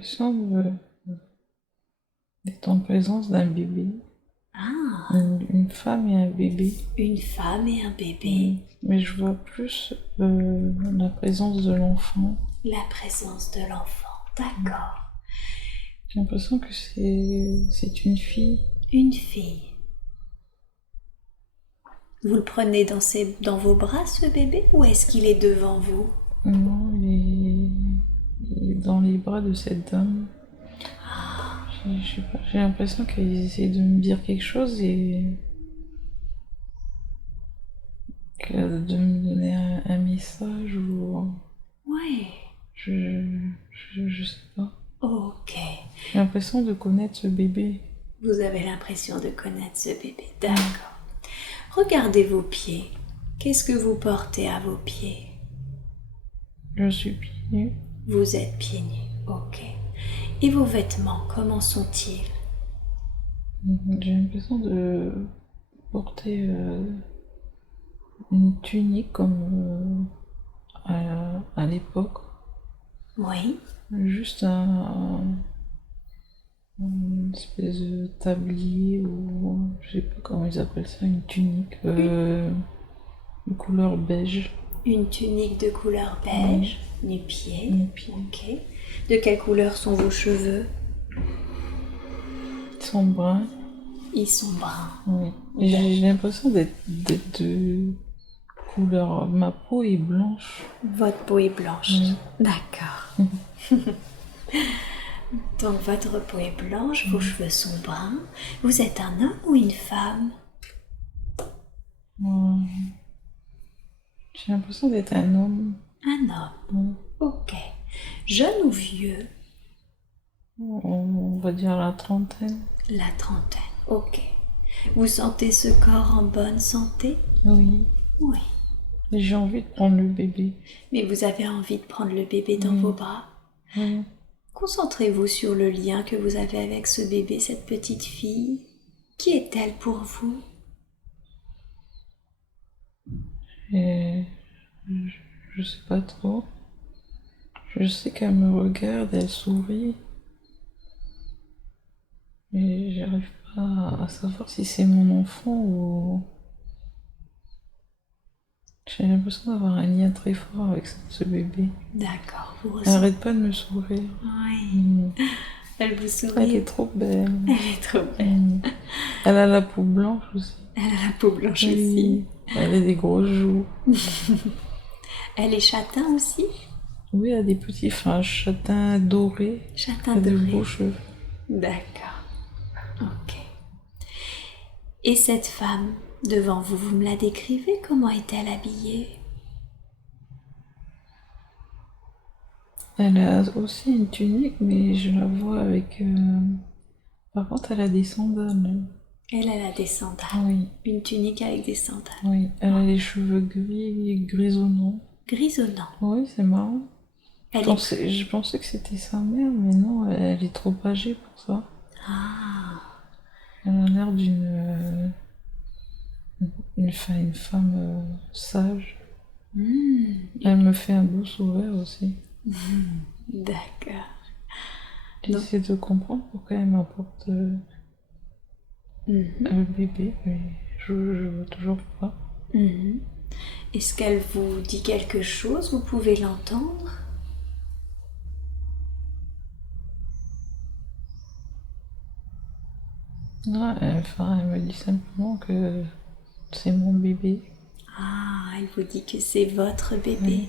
l'impression d'être en présence d'un bébé, Ah, une femme et un bébé. une femme et un bébé. Mais je vois plus la présence de l'enfant. La présence de l'enfant. D'accord. J'ai l'impression que c'est une fille. Une fille. Vous le prenez dans vos bras, ce bébé, ou est-ce qu'il est devant vous? Non, il est dans les bras de cette dame. Je sais pas, j'ai l'impression qu'ils essaient de me dire quelque chose et de me donner un message ou Ouais. je sais pas. Ok. J'ai l'impression de connaître ce bébé. Vous avez l'impression de connaître ce bébé. D'accord. Regardez vos pieds. Qu'est-ce que vous portez à vos pieds? Je suis pieds nus. Vous êtes pieds nus. Ok. Et vos vêtements, comment sont-ils? J'ai l'impression de porter une tunique comme à l'époque. Oui. Juste une espèce de tablier ou je sais pas comment ils appellent ça, une tunique de couleur beige. Une tunique de couleur beige, nu-pied. Nu-pied. Ok. De quelle couleur sont vos cheveux? Ils sont bruns. Ils sont bruns. Oui. Et j'ai l'impression d'être de couleur. Ma peau est blanche. Votre peau est blanche. D'accord. Donc votre peau est blanche, vos cheveux sont bruns. Vous êtes un homme ou une femme? Euh, J'ai l'impression d'être un homme. Un homme. Ok. Jeune ou vieux? On va dire la trentaine. La trentaine. Ok. Vous sentez ce corps en bonne santé? Oui. Oui. Et j'ai envie de prendre le bébé. Mais vous avez envie de prendre le bébé dans vos bras? Oui. Concentrez-vous sur le lien que vous avez avec ce bébé, cette petite fille. Qui est-elle pour vous? Et je sais pas trop. Je sais qu'elle me regarde, elle sourit. Mais j'arrive pas à savoir si c'est mon enfant ou. J'ai l'impression d'avoir un lien très fort avec ce bébé. D'accord, vous Elle ressentez. arrête pas de me sourire. Oui. Elle vous Elle sourit. est trop belle. Elle est trop belle. Elle a la peau blanche aussi. Elle a la peau blanche Oui. aussi. Elle a des grosses joues. Elle est châtain aussi? Oui, elle a des petits châtains dorés. Châtain Elle a de doré. beaux cheveux. D'accord. Ok. Et cette femme, devant vous, vous me la décrivez? Comment est-elle habillée? Elle a aussi une tunique, mais je la vois avec. Par contre, elle a des sandales. Elle a des sandales. Oui, Une tunique avec des sandales. oui. Elle a les cheveux gris, grisonnants. Grisonnant. Oui, c'est marrant. Elle est... Je pensais que c'était sa mère, mais non, elle est trop âgée pour ça. Ah. Elle a l'air une femme sage. Elle me fait un beau sourire aussi. D'accord. J'essaie de comprendre pourquoi elle m'apporte le bébé, mais je vois toujours pas. Est-ce qu'elle vous dit quelque chose? Vous pouvez l'entendre? Non, elle me dit simplement que c'est mon bébé. Ah, elle vous dit que c'est votre bébé.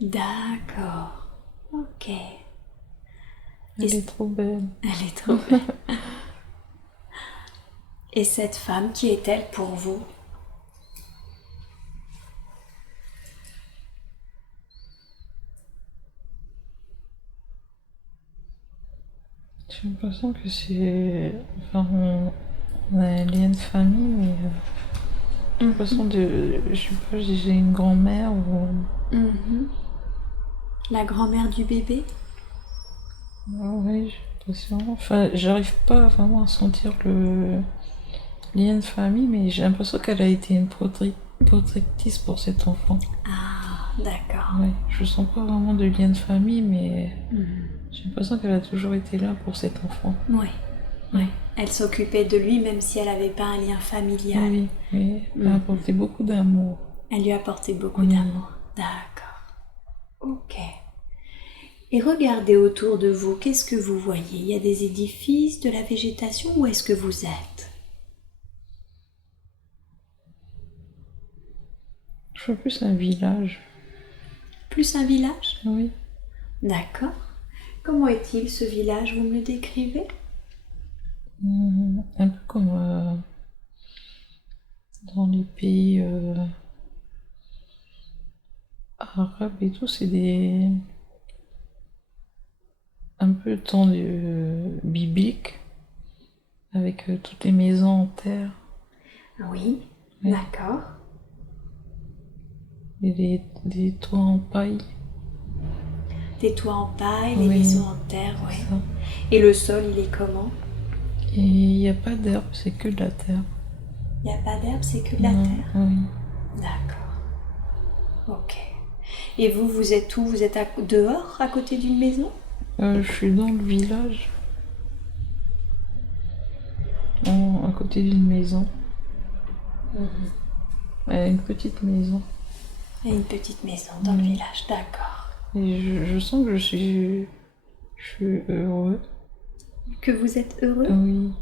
D'accord. Ok. Elle est trop belle. Elle est trop belle. Et cette femme, qui est-elle pour vous? J'ai l'impression que c'est. Enfin, on a un lien de famille, mais j'ai l'impression de. Je sais pas, j'ai une grand-mère ou. La grand-mère du bébé? Ah oui, j'ai l'impression. Enfin, j'arrive pas vraiment à sentir le lien de famille, mais j'ai l'impression qu'elle a été une protectrice pour cet enfant. Ah, d'accord. Ouais, je sens pas vraiment de lien de famille, mais Mhm. j'ai l'impression qu'elle a toujours été là pour cet enfant. Oui, oui. Ouais. Elle s'occupait de lui même si elle n'avait pas un lien familial. Oui, mais elle a Mhm. apporté beaucoup d'amour. Elle lui apportait beaucoup Oui. d'amour. D'accord. Ok. Et regardez autour de vous, qu'est-ce que vous voyez? Il y a des édifices, de la végétation, où est-ce que vous êtes? Je vois plus un village. Plus un village? Oui. D'accord. Comment est-il ce village? Vous me le décrivez? Un peu comme dans les pays arabes et tout, c'est des un peu temps biblique, avec toutes les maisons en terre Oui, Oui. d'accord. et des toits en paille. Des toits en paille, Oui, des maisons en terre, c'est ouais. ça. Et le sol, il est comment? Et il n'y a pas d'herbe, c'est que de la terre. Il n'y a pas d'herbe, c'est que de la Non, terre? oui. D'accord. Ok. Et vous, vous êtes où? Vous êtes dehors, à côté d'une maison? Je suis dans le village, à côté d'une maison. Une petite maison. Et une petite maison dans le village, d'accord. Et je sens que je suis heureux. Que vous êtes heureux? Oui,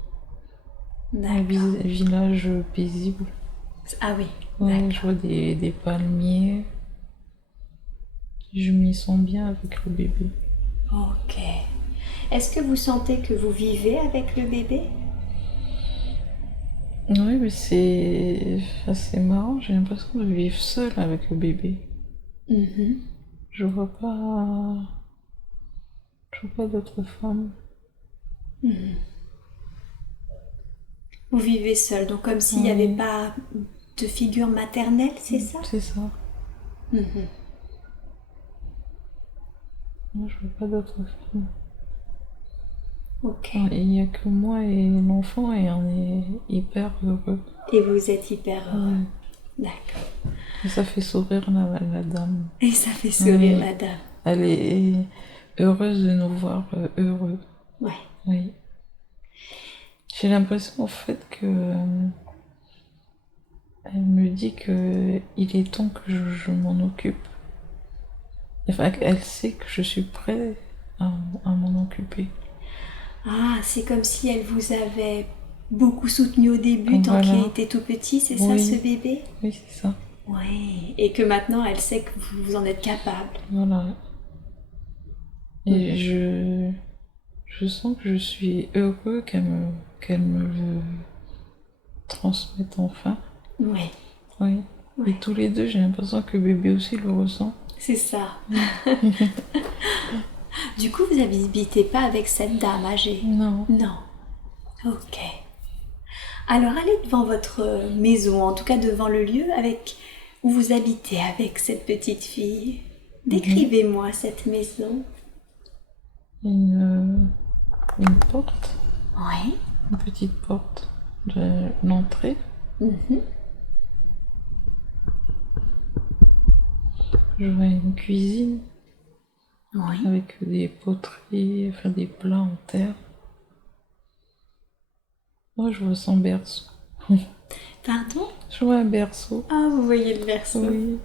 un D'accord. village paisible. Ah oui, Ouais, d'accord. je vois des palmiers. Je m'y sens bien avec le bébé. Ok. Est-ce que vous sentez que vous vivez avec le bébé? Oui, mais c'est assez marrant. J'ai l'impression de vivre seule avec le bébé. Mhm. Je vois pas, je vois pas d'autres femmes. Vous vivez seul, donc comme s'il n'y avait pas de figure maternelle, c'est ça? C'est ça. Mhm. Moi, je vois pas d'autres femmes. Ok. Il n'y a que moi et l'enfant et on est hyper heureux. Et vous êtes hyper heureux. Ouais. D'accord. Et ça fait sourire la dame. Et ça fait sourire Oui. madame. Elle est heureuse de nous voir heureux. Ouais. Oui. J'ai l'impression en fait que elle me dit que il est temps que je m'en occupe. Enfin, elle sait que je suis prêt à m'en occuper. Ah, c'est comme si elle vous avait beaucoup soutenu au début, tant Voilà. qu'il était tout petit, c'est ça Oui. ce bébé? Oui, c'est ça. Ouais. Et que maintenant elle sait que vous en êtes capable. Voilà. Et je sens que je suis heureux qu'elle me le transmette enfin. Ouais. Oui. Ouais. Et tous les deux, j'ai l'impression que bébé aussi le ressent. C'est ça. Du coup, vous n'habitez pas avec cette dame âgée? Non. Non. Ok. Alors allez devant votre maison, en tout cas devant le lieu où vous habitez avec cette petite fille. Décrivez-moi cette maison. Une porte, Oui. une petite porte de l'entrée. Je vois une cuisine Oui. avec des poteries, enfin des plats en terre. Moi, je vois son berceau. Pardon? Je vois un berceau. Ah, vous voyez le berceau. Oui.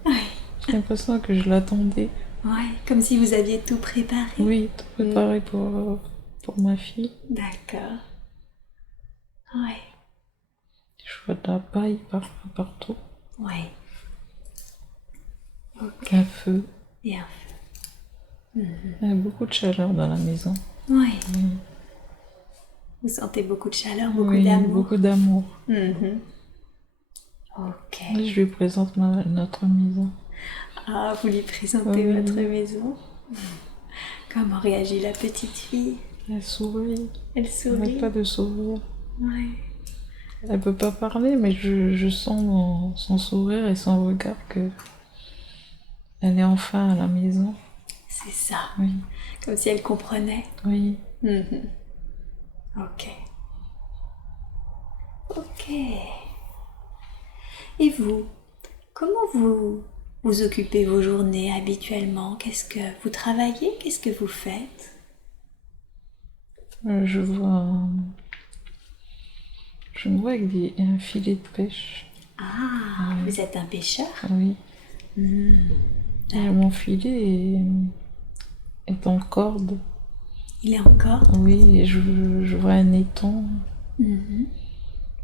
J'ai l'impression que je l'attendais. Ouais, comme si vous aviez tout préparé. Oui, tout préparé pour ma fille. D'accord. Ouais. Je vois de la paille partout. Ouais. Un feu. Et un feu. Il y a beaucoup de chaleur dans la maison. Ouais. Vous sentez beaucoup de chaleur, beaucoup Oui, d'amour. beaucoup d'amour. Mhm. Ok. Et je lui présente notre maison. Ah, vous lui présentez Oui. votre maison. Comment réagit la petite fille? Elle sourit. Elle Elle sourit. n'arrête pas de sourire. Ouais. Elle peut pas parler, mais je sens dans son sourire et son regard que elle est enfin à la maison. C'est ça. Oui. Comme si elle comprenait. Oui. Mhm. Ok. Ok. Et vous, comment vous vous occupez vos journées habituellement? Qu'est-ce que vous travaillez? Qu'est-ce que vous faites? Je me vois avec un filet de pêche. Ah, vous êtes un pêcheur? Oui. Hmm, Et mon filet est en corde. Il est encore? Oui, et je vois un étang Mhm.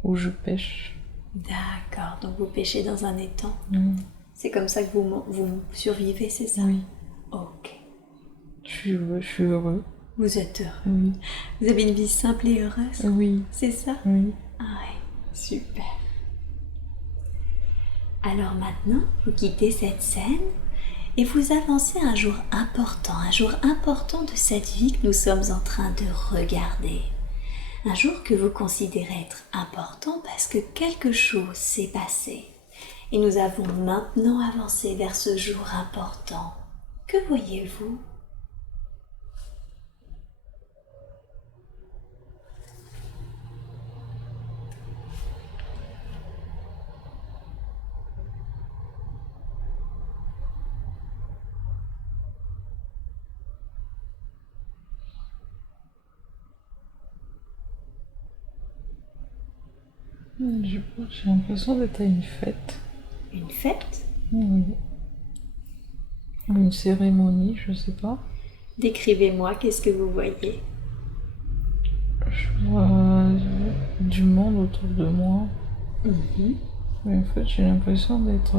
où je pêche. D'accord, donc vous pêchez dans un étang. Oui. C'est comme ça que vous survivez, c'est ça? Oui. Ok. Je suis heureux. Vous êtes heureux. Oui. Vous avez une vie simple et heureuse? Oui. C'est ça? Oui. Ah ouais, super. Alors maintenant, vous quittez cette scène et vous avancez un jour important de cette vie que nous sommes en train de regarder. Un jour que vous considérez être important parce que quelque chose s'est passé. Et nous avons maintenant avancé vers ce jour important. Que voyez-vous? J'ai l'impression d'être à une fête. Une fête? Oui. Une cérémonie, je sais pas. Décrivez-moi, qu'est-ce que vous voyez? Je vois du monde autour de moi. Mais en fait, j'ai l'impression d'être...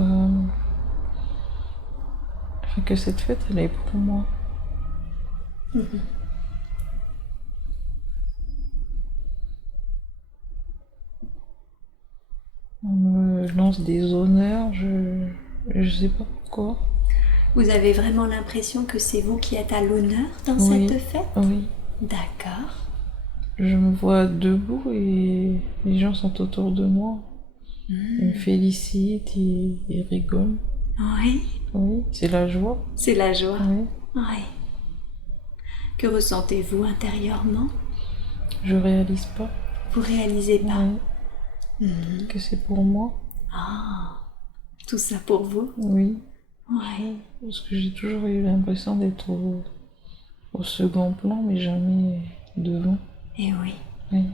Enfin, que cette fête, elle est pour moi. On me lance des honneurs, je sais pas pourquoi. Vous avez vraiment l'impression que c'est vous qui êtes à l'honneur dans Oui. cette fête? Oui. D'accord. Je me vois debout et les gens sont autour de moi. Ils me félicitent, ils rigolent. Oui, Oui, c'est la joie. c'est la joie. Oui. Oui. Que ressentez-vous intérieurement? Je réalise pas. Vous réalisez pas? Oui. Que c'est pour moi. Ah, tout ça pour vous? Oui. Oui. Parce que j'ai toujours eu l'impression d'être au second plan, mais jamais devant. Et oui. Oui.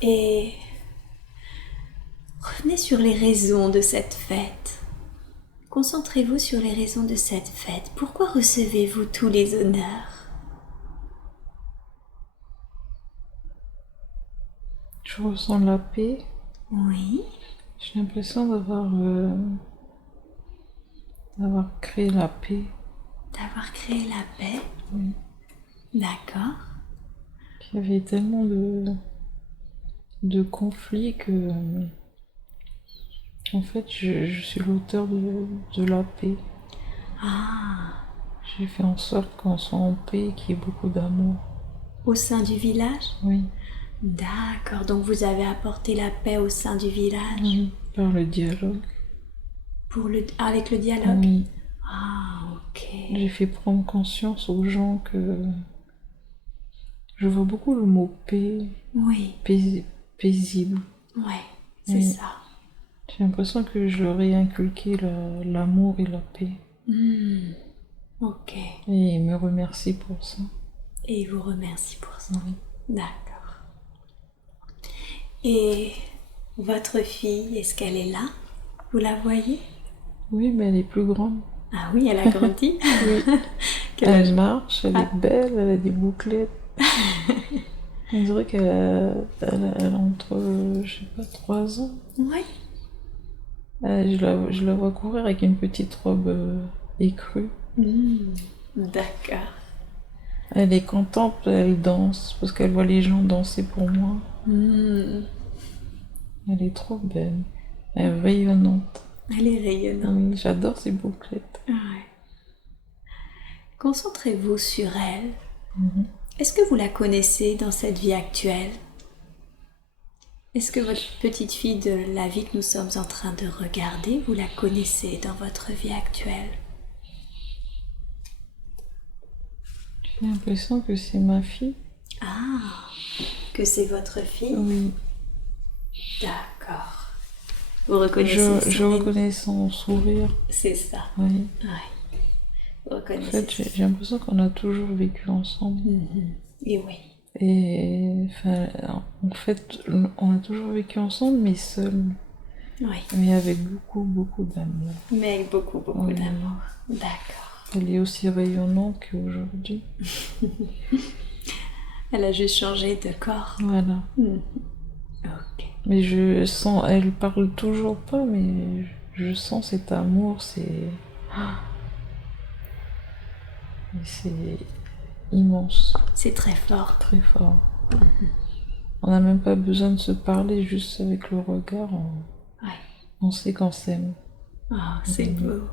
Et revenez sur les raisons de cette fête. Concentrez-vous sur les raisons de cette fête. Pourquoi recevez-vous tous les honneurs? Je ressens la paix. Oui. J'ai l'impression d'avoir créé la paix. D'avoir créé la paix. Oui. D'accord. Il y avait tellement de conflits que, en fait, je suis l'auteur de la paix. Ah, J'ai fait en sorte qu'on soit en paix et qu'il y ait beaucoup d'amour. au sein du village? Oui. D'accord, donc vous avez apporté la paix au sein du village Oui. Par le dialogue. avec le dialogue? Oui. Ah, ok. J'ai fait prendre conscience aux gens que je vois beaucoup le mot paix, Oui, paisible. ouais, c'est Oui. ça. J'ai l'impression que je leur ai inculqué l'amour et la paix. Ok. Et ils me remercient pour ça. Et il vous remercie pour ça. Oui. D'accord. Et votre fille, est-ce qu'elle est là? Vous la voyez? Oui, mais elle est plus grande. Ah oui, elle a grandi. Oui. Quel âge? Elle marche, elle est belle, elle a des bouclettes. On dirait elle a entre, je sais pas, 3 ans. Oui. Je la vois courir avec une petite robe écrue. D'accord. Elle est contente, elle danse, parce qu'elle voit les gens danser pour moi. Elle est trop belle. Elle est rayonnante. Elle est rayonnante. Oui, j'adore ces bouclettes. Ouais. Concentrez-vous sur elle. Est-ce que vous la connaissez dans cette vie actuelle? Est-ce que votre petite fille de la vie que nous sommes en train de regarder, vous la connaissez dans votre vie actuelle? J'ai l'impression que c'est ma fille. Ah, que c'est votre fille? Oui. D'accord. Vous reconnaissez Je reconnais son sourire. C'est ça. Oui. Ouais. Vous En reconnaissez fait, j'ai l'impression qu'on a toujours vécu ensemble. Et oui. Et enfin, en fait, on a toujours vécu ensemble, mais seul. Oui. Mais avec beaucoup, beaucoup d'amour. Mais avec beaucoup, beaucoup Oui. d'amour. D'accord. Elle est aussi rayonnante qu'aujourd'hui. Elle a juste changé de corps. Voilà. Ok. Mais je sens, elle parle toujours pas, mais je sens cet amour, c'est immense, C'est très fort. très fort. On n'a même pas besoin de se parler, juste avec le regard, Ouais. on sait qu'on s'aime. Oh, c'est beau.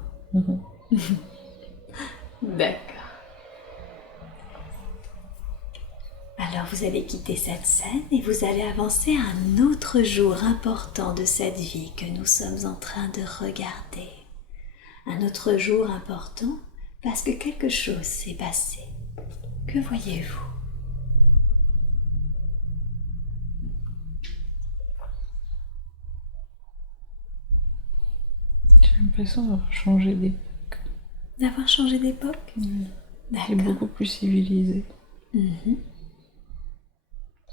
D'accord. Alors vous allez quitter cette scène et vous allez avancer à un autre jour important de cette vie que nous sommes en train de regarder. Un autre jour important parce que quelque chose s'est passé. Que voyez-vous? J'ai l'impression d'avoir changé d'époque. D'avoir changé d'époque? C'est D'accord. beaucoup plus civilisé.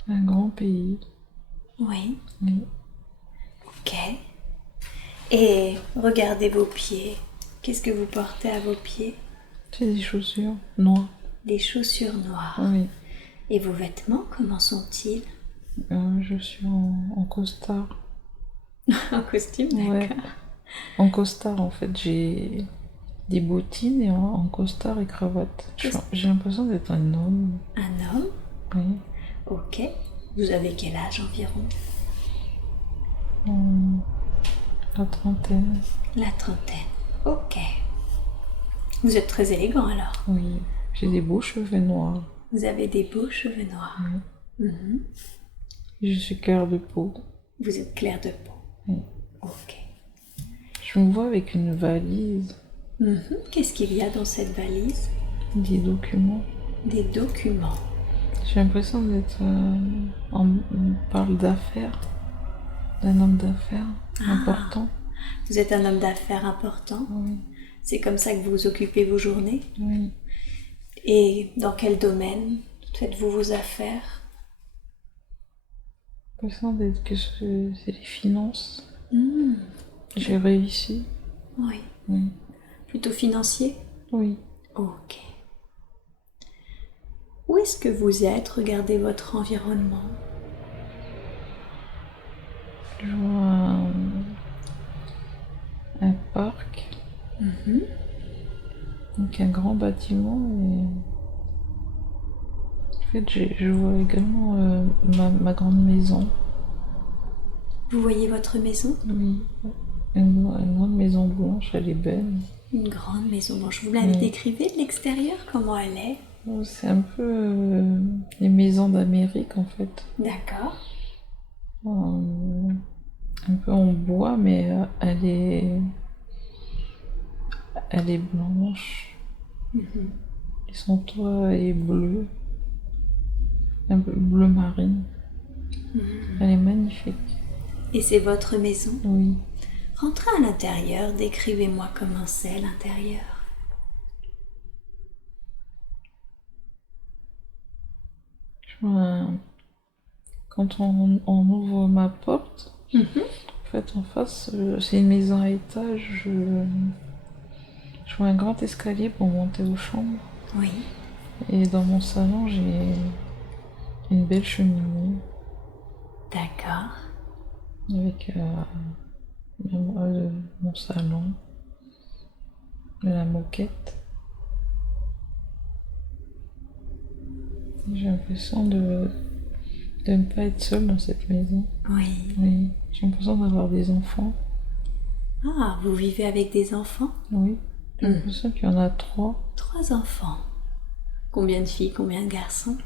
Un grand pays. Oui. Oui. Ok. Et regardez vos pieds. Qu'est-ce que vous portez à vos pieds? C'est des chaussures noires. Des chaussures noires. Oui. Et vos vêtements, comment sont-ils? Je suis en costard. En costume, Ouais. d'accord. En costard, en fait, j'ai des bottines et en costard et cravate. J'ai l'impression d'être un homme. Un homme? Oui. Ok. Vous avez quel âge environ? La trentaine. La trentaine. Ok. Vous êtes très élégant alors. Oui. J'ai des beaux cheveux noirs. Vous avez des beaux cheveux noirs. Je suis claire de peau. Vous êtes clair de peau. Oui. Ok. Je me vois avec une valise, Qu'est-ce qu'il y a dans cette valise? des documents. Des documents. J'ai l'impression d'être... on parle d'affaires. D'un homme d'affaires important. Vous êtes un homme d'affaires important. Oui. C'est comme ça que vous occupez vos journées. Oui. Et dans quel domaine faites-vous vos affaires? J'ai l'impression d'être que c'est les finances. J'ai réussi. Oui. Oui. Plutôt financier? Oui. Ok. Où est-ce que vous êtes? Regardez votre environnement. Je vois un parc. Donc un grand bâtiment et en fait je vois également ma grande maison. Vous voyez votre maison? Oui. Une grande maison blanche, elle est belle. Une grande maison blanche. Vous me la décrivez de l'extérieur? Comment elle est? C'est un peu les maisons d'Amérique en fait. D'accord. Un peu en bois mais elle est blanche. Et son toit est bleu. Un peu bleu marine. Elle est magnifique. Et c'est votre maison? Oui. Rentrez à l'intérieur, décrivez-moi comment c'est l'intérieur. Quand on ouvre ma porte, en fait en face, c'est une maison à étage. Je vois un grand escalier pour monter aux chambres. Oui. Et dans mon salon, j'ai une belle cheminée. D'accord. Avec mon salon, la moquette. J'ai l'impression de ne pas être seule dans cette maison. Oui. Oui, j'ai l'impression d'avoir des enfants. Ah, vous vivez avec des enfants? Oui, j'ai l'impression qu'il y en a 3. 3 enfants. Combien de filles, combien de garçons?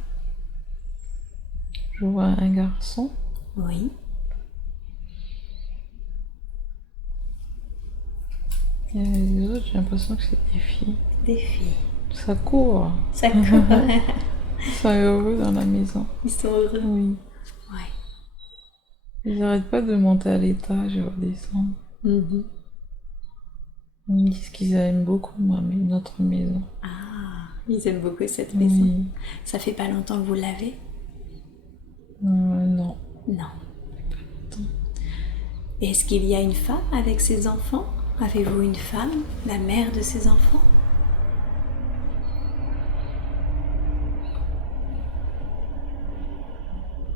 Je vois un garçon. Oui. Et les autres, j'ai l'impression que c'est des filles. Des filles. Ça court. Ça court. Ils sont heureux dans la maison. Ils sont heureux. Oui. Ouais. Ils n'arrêtent pas de monter à l'étage et redescendre. Mhm. Ils me disent qu'ils aiment beaucoup notre maison. Ah, ils aiment beaucoup cette maison. Oui. Ça fait pas longtemps que vous l'avez? Non. Non. Est-ce qu'il y a une femme avec ses enfants? Avez-vous une femme, la mère de ses enfants?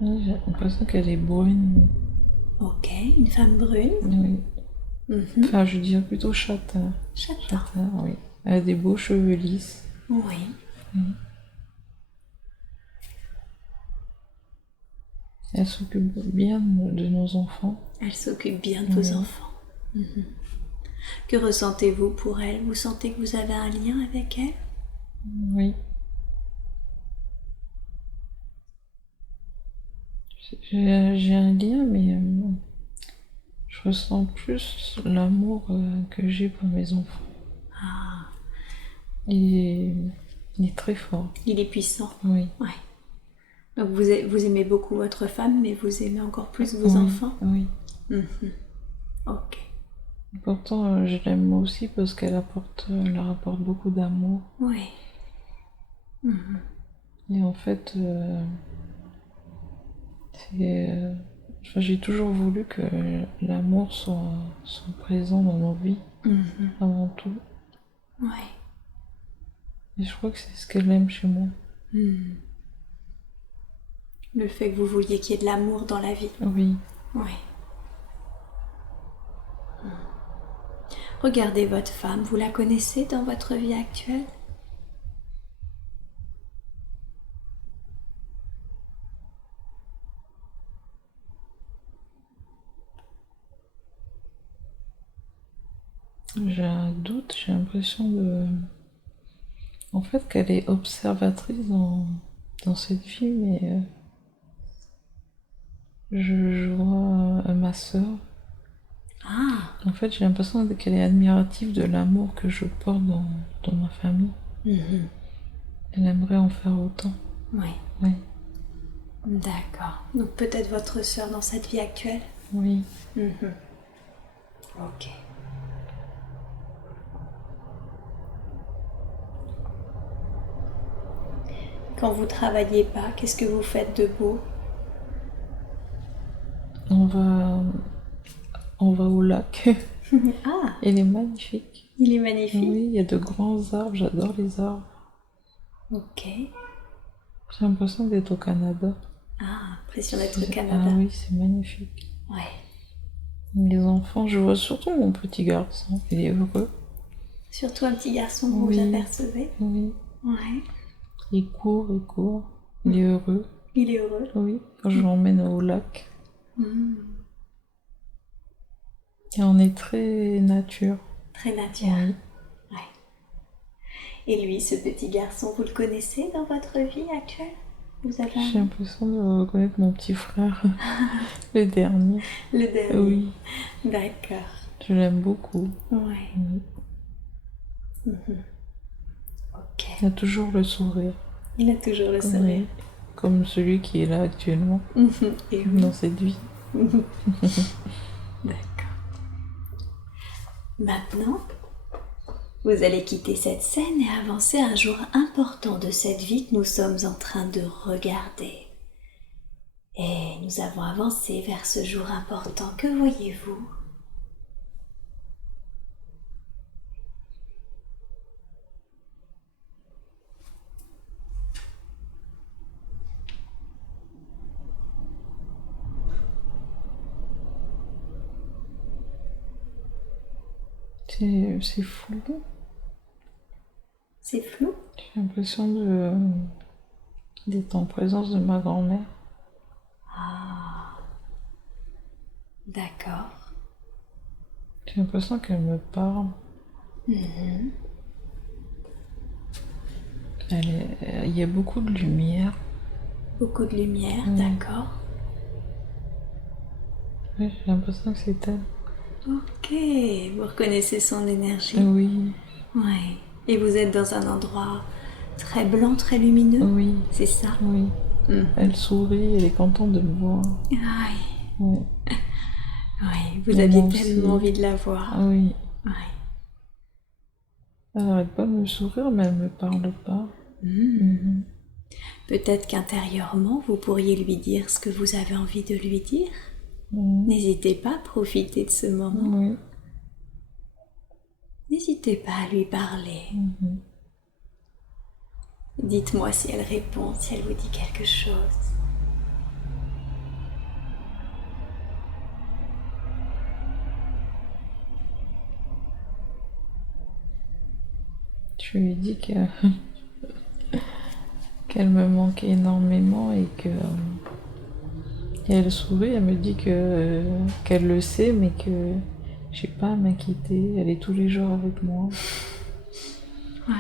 J'ai l'impression qu'elle est brune. Ok, une femme brune. Oui. Mhm. Enfin, je dirais plutôt châtain. Châtain. Châtain, oui. Elle a des beaux cheveux lisses. Oui. Elle s'occupe bien de nos enfants. Elle s'occupe bien de vos enfants. Mhm. Que ressentez-vous pour elle? Vous sentez que vous avez un lien avec elle? Oui. J'ai un lien, mais je ressens plus l'amour que j'ai pour mes enfants. Ah, Il est très fort. il est puissant. Oui. Ouais. Donc vous aimez beaucoup votre femme, mais vous aimez encore plus vos Oui, enfants? oui. Mhm. Ok. Pourtant, je l'aime aussi parce elle leur apporte beaucoup d'amour. Oui. Mhm. Et en fait, enfin, j'ai toujours voulu que l'amour soit présent dans nos vies, Mhm. avant tout. Ouais. Et je crois que c'est ce qu'elle aime chez moi. Mhm. Le fait que vous vouliez qu'il y ait de l'amour dans la vie. Oui. Oui. Regardez votre femme, vous la connaissez dans votre vie actuelle? J'ai un doute, j'ai l'impression en fait, qu'elle est observatrice dans cette vie, mais je vois ma sœur. Ah. En fait, j'ai l'impression qu'elle est admirative de l'amour que je porte dans ma famille. Mhm. Elle aimerait en faire autant. Oui. Oui. D'accord. Donc peut-être votre sœur dans cette vie actuelle? Oui. Mhm. Ok. Quand vous travaillez pas, qu'est-ce que vous faites de beau? On va, on va au lac. Ah, Il est magnifique. il est magnifique. Oui, il y a de grands arbres, j'adore les arbres. Ok. J'ai l'impression d'être au Canada. Ah, impression d'être au Canada. Ah oui, c'est magnifique. Ouais. Les enfants, je vois surtout mon petit garçon, il est heureux. Surtout un petit garçon que Oui. vous apercevez. Oui, Ouais. il court, il est heureux. Il est heureux. Oui, quand je l'emmène au lac. Mhm. Et on est très nature. Très naturel. Oui. Ouais. Et lui, ce petit garçon, vous le connaissez dans votre vie actuelle? Vous avez J'ai l'impression de reconnaître mon petit frère, le dernier. le dernier. Oui, D'accord. je l'aime beaucoup. Ouais. Oui. Mhm. Ok. Il a toujours le sourire. Il a toujours le sourire. Oui. Comme celui qui est là actuellement, Mhm. Et oui. dans cette vie. D'accord. Maintenant, vous allez quitter cette scène et avancer à un jour important de cette vie que nous sommes en train de regarder. Et nous avons avancé vers ce jour important. Que voyez-vous? C'est flou. C'est flou? J'ai l'impression d'être en présence de ma grand-mère. Ah, d'accord. J'ai l'impression qu'elle me parle. Mhm. Il y a beaucoup de lumière. Beaucoup de lumière, Mm. d'accord. Oui, j'ai l'impression que c'est elle. Ok, vous reconnaissez son énergie. Oui, Ouais. Et vous êtes dans un endroit très blanc, très lumineux. oui, C'est ça? oui. Mhm. Elle sourit, elle est contente de me voir. Aïe. Ouais. Oui, vous Et aviez moi tellement aussi. envie de la voir. Ah oui. Ouais. Elle arrête pas de me sourire, mais elle me parle pas. Mhm. Peut-être qu'intérieurement, vous pourriez lui dire ce que vous avez envie de lui dire. Mhm. N'hésitez pas à profiter de ce moment. Oui. N'hésitez pas à lui parler. Mhm. Dites-moi si elle répond, si elle vous dit quelque chose. Je lui dis que qu'elle me manquait énormément et que et elle sourit, elle me dit que qu'elle le sait, mais que j'ai pas à m'inquiéter. Elle est tous les jours avec moi. Ouais.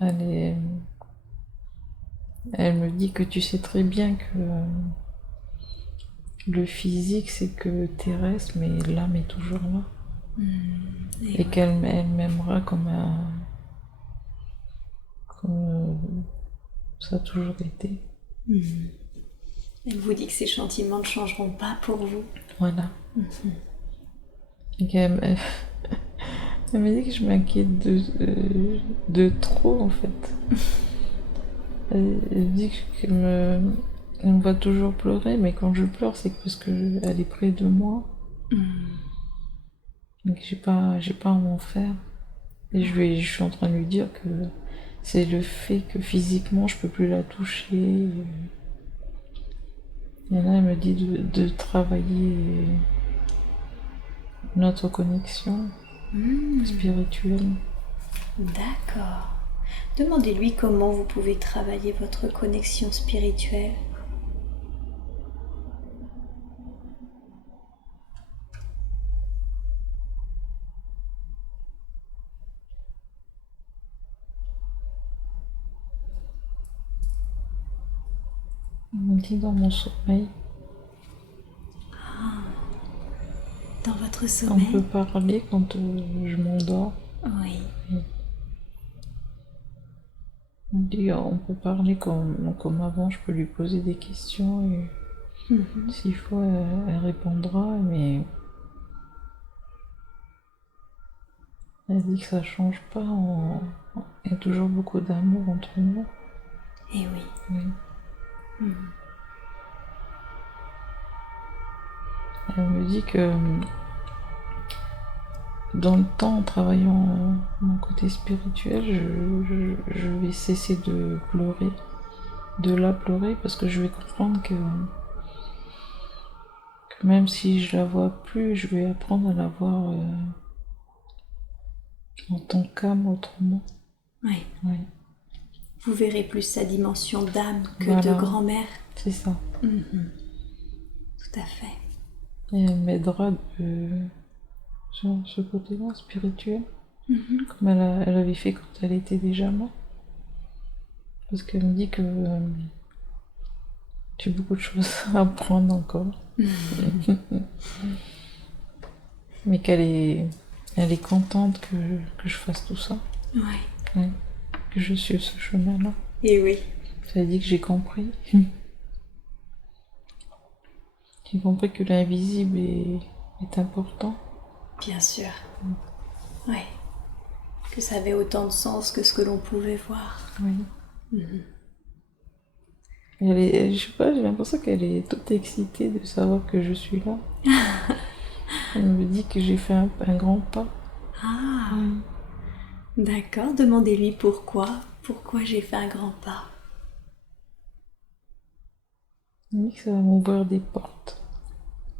Elle est, elle me dit que tu sais très bien que le physique c'est que terrestre, mais l'âme est toujours là Et et ouais. qu'elle elle m'aimera comme ça a toujours été. Elle vous dit que ces sentiments ne changeront pas pour vous. Voilà. Et elle me dit que je m'inquiète de trop en fait. Elle dit elle me voit toujours pleurer, mais quand je pleure, c'est parce que elle est près de moi. Donc j'ai pas à m'en faire. Et je suis en train de lui dire que c'est le fait que physiquement je peux plus la toucher. Et là, elle me dit de travailler notre connexion spirituelle. D'accord. Demandez-lui comment vous pouvez travailler votre connexion spirituelle. Elle me dit dans mon sommeil. Dans votre On sommeil. peut parler quand je m'endors. Oui. On dit on peut parler comme avant, je peux lui poser des questions et s'il faut, elle répondra, mais elle dit que ça change pas. Il y a toujours beaucoup d'amour entre nous. Et oui. Oui. Elle me dit que dans le temps, en travaillant mon côté spirituel, je vais cesser de pleurer, de la pleurer, parce que je vais comprendre que même si je la vois plus, je vais apprendre à la voir en tant qu'âme autrement. Oui. Ouais. Vous verrez plus sa dimension d'âme que de Voilà. grand-mère. C'est ça. Tout à fait. Et elle m'aidera sur ce côté-là, spirituel, comme elle avait fait quand elle était déjà morte. Parce qu'elle me dit que j'ai beaucoup de choses à apprendre encore. Mais elle est contente que je fasse tout ça. Ouais. Ouais. Que je suive ce chemin-là. Et oui. Ça veut dire que j'ai compris. J'ai compris que l'invisible est important. Bien sûr. Oui. Que ça avait autant de sens que ce que l'on pouvait voir. Oui. Je sais pas, j'ai l'impression qu'elle est toute excitée de savoir que je suis là. Elle me dit que j'ai fait un grand pas. Ah. D'accord. Demandez-lui pourquoi. Pourquoi j'ai fait un grand pas. Elle me dit que ça va m'ouvrir des portes.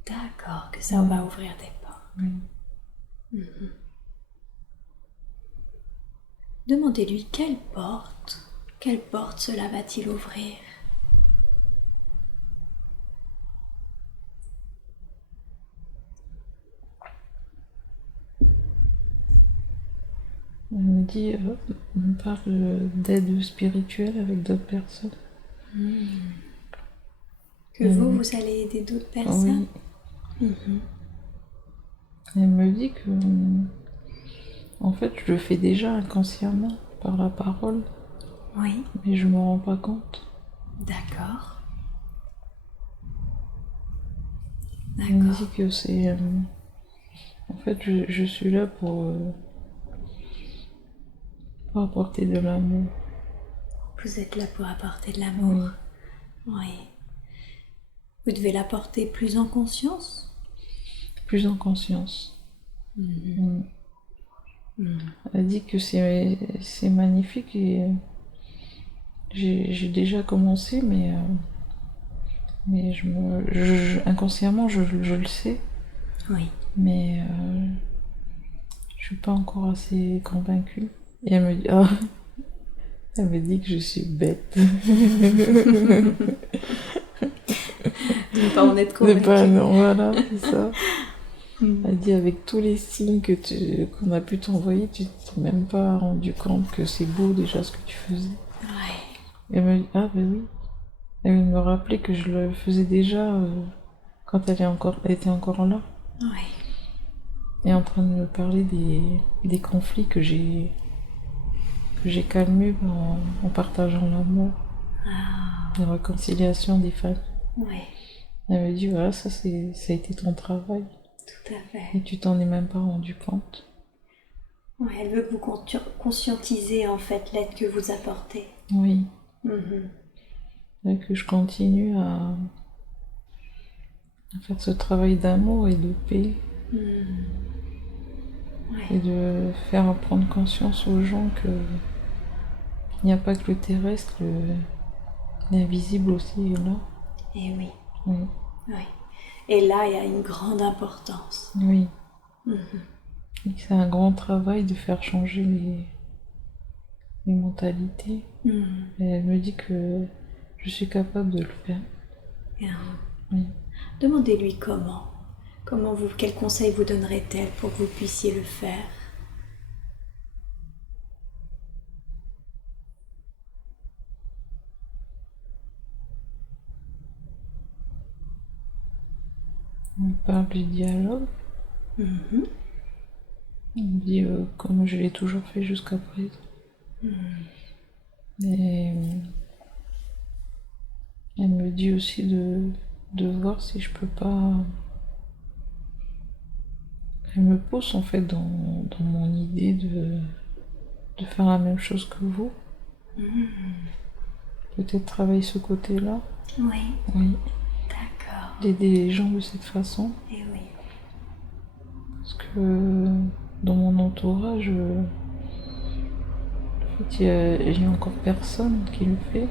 D'accord. Que ça va ouvrir des portes. Oui. Demandez-lui quelle porte cela va-t-il ouvrir. Elle me dit, on parle d'aide spirituelle avec d'autres personnes. Que vous allez aider d'autres personnes. Oui. Elle me dit que, en fait, je le fais déjà inconsciemment par la parole, Oui. mais je me rends pas compte. D'accord. Elle me D'accord. dit que c'est... en fait, je suis là pour apporter de l'amour. Vous êtes là pour apporter de Oui, l'amour. Oui. Vous devez l'apporter plus en conscience. plus en conscience. Mhm. Elle dit que c'est magnifique et j'ai déjà commencé, mais inconsciemment, je le sais, Oui. mais je suis pas encore assez convaincue. Et elle me dit, ah, elle me dit que je suis bête. De ne pas en être De pas, convaincue. non, voilà, c'est ça. Elle dit avec tous les signes qu'on a pu t'envoyer, tu t'es même pas rendu compte que c'est beau déjà ce que tu faisais. Ouais. Elle me dit, ah ben oui. Elle me rappelait que je le faisais déjà quand elle était encore là. Ouais. Et en train de me parler des conflits que j'ai calmés en partageant l'amour, la réconciliation des familles. Ouais. Elle me dit, voilà, ça a été ton travail. Tout à fait. Et tu t'en es même pas rendu compte. Ouais, elle veut que vous conscientisez en fait l'aide que vous apportez. Oui. Mhm. Et que je continue à faire ce travail d'amour et de paix. Ouais. Et de faire prendre conscience aux gens que il n'y a pas que le terrestre, l'invisible aussi est là. Et oui. Oui. Oui. Et là, il y a une grande importance. Oui. Et c'est un grand travail de faire changer les mentalités. Et elle me dit que je suis capable de le faire. Bien. Oui. Demandez-lui comment. Quel conseil vous donnerait-elle pour que vous puissiez le faire? On parle du dialogue. Mhm. On me dit comme je l'ai toujours fait jusqu'à présent. Et elle me dit aussi de voir si je peux pas. Elle me pousse en fait dans mon idée de faire la même chose que vous. Peut-être travailler ce côté-là. Oui. Oui. D'accord. D'aider les gens de cette façon. Et oui. Parce que dans mon entourage, en fait, il y a encore personne qui le fait.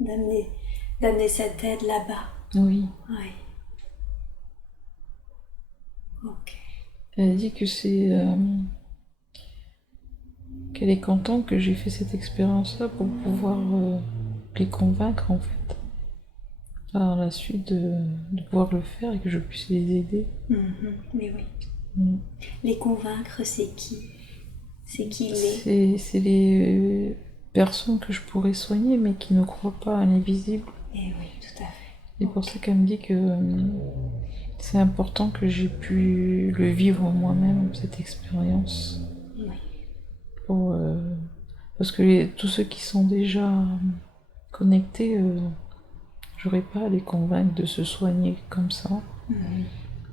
D'amener cette aide là-bas. Oui. Oui. Ok. Elle dit que c'est qu'elle est contente que j'ai fait cette expérience-là pour pouvoir les convaincre en fait. Par la suite de pouvoir le faire et que je puisse les aider. Mais oui. Les convaincre, c'est qui? C'est qui les? C'est les personnes que je pourrais soigner mais qui ne croient pas à l'invisible. Eh oui, tout à fait. C'est pour ça qu'elle me dit que c'est important que j'ai pu le vivre moi-même, cette expérience. Oui. Parce que tous ceux qui sont déjà connectés, j'aurais pas à les convaincre de se soigner comme ça.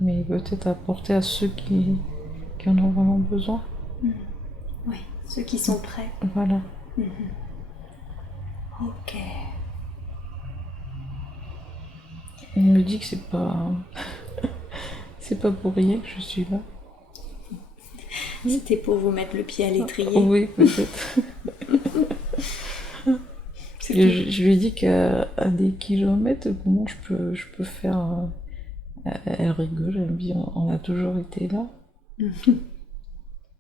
Mais peut-être apporter à ceux qui en ont vraiment besoin. Oui, ceux qui sont prêts. Voilà. Ok. Il me dit que c'est pas c'est pas pour rien que je suis là. C'était pour vous mettre le pied à l'étrier. Oui, peut-être. Je lui ai dit qu'à des kilomètres, comment je peux faire. Elle rigole, elle me dit on a toujours été là.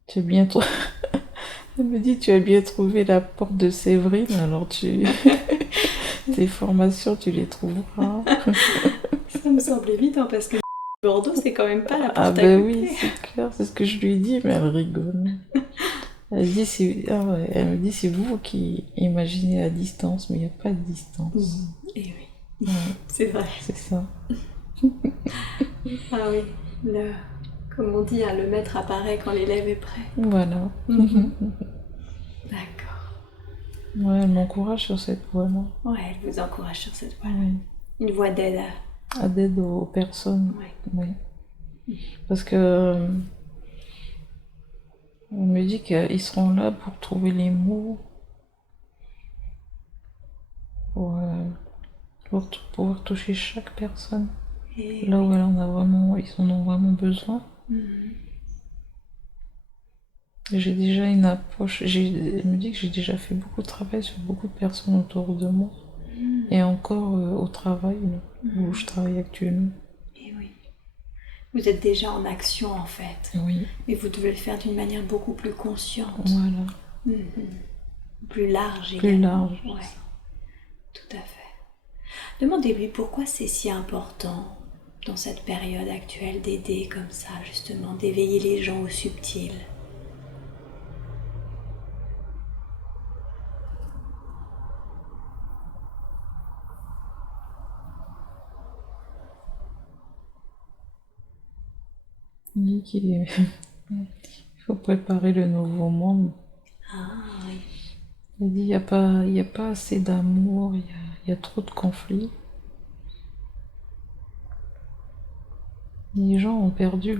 Tu as bien trouvé. Elle me dit tu as bien trouvé la porte de Séverine, alors tes formations tu les trouveras. Ça me semble évident parce que Bordeaux c'est quand même pas la porte Ah à ben côté. oui, c'est clair, c'est ce que je lui ai dit, mais elle rigole. Elle me dit c'est vous qui imaginez la distance, mais il n'y a pas de distance. Et oui, Ouais, c'est vrai. c'est ça. Ah oui, comme on dit, le maître apparaît quand l'élève est prêt. Voilà. D'accord. Ouais, elle m'encourage sur cette voie-là. Ouais, elle vous encourage sur cette voie. Ouais. Une voie d'aide. D'aide aux personnes. Ouais. Oui. Parce que on me dit qu'ils seront là pour trouver les mots, pour, pouvoir toucher chaque personne. Et là où elle en a vraiment, ils en ont vraiment besoin. J'ai déjà une approche. Elle me dit que j'ai déjà fait beaucoup de travail sur beaucoup de personnes autour de moi. Et encore au travail, où je travaille actuellement. Et oui. Vous êtes déjà en action en fait. Oui. Mais vous devez le faire d'une manière beaucoup plus consciente. Voilà. Plus large Plus également. large. Ouais. Tout à fait. Demandez-lui pourquoi c'est si important dans cette période actuelle d'aider comme ça, justement, d'éveiller les gens au subtil. Il dit qu'il faut préparer le nouveau monde. Ah oui. Il dit il n'y a pas assez d'amour, il y a trop de conflits. Les gens ont perdu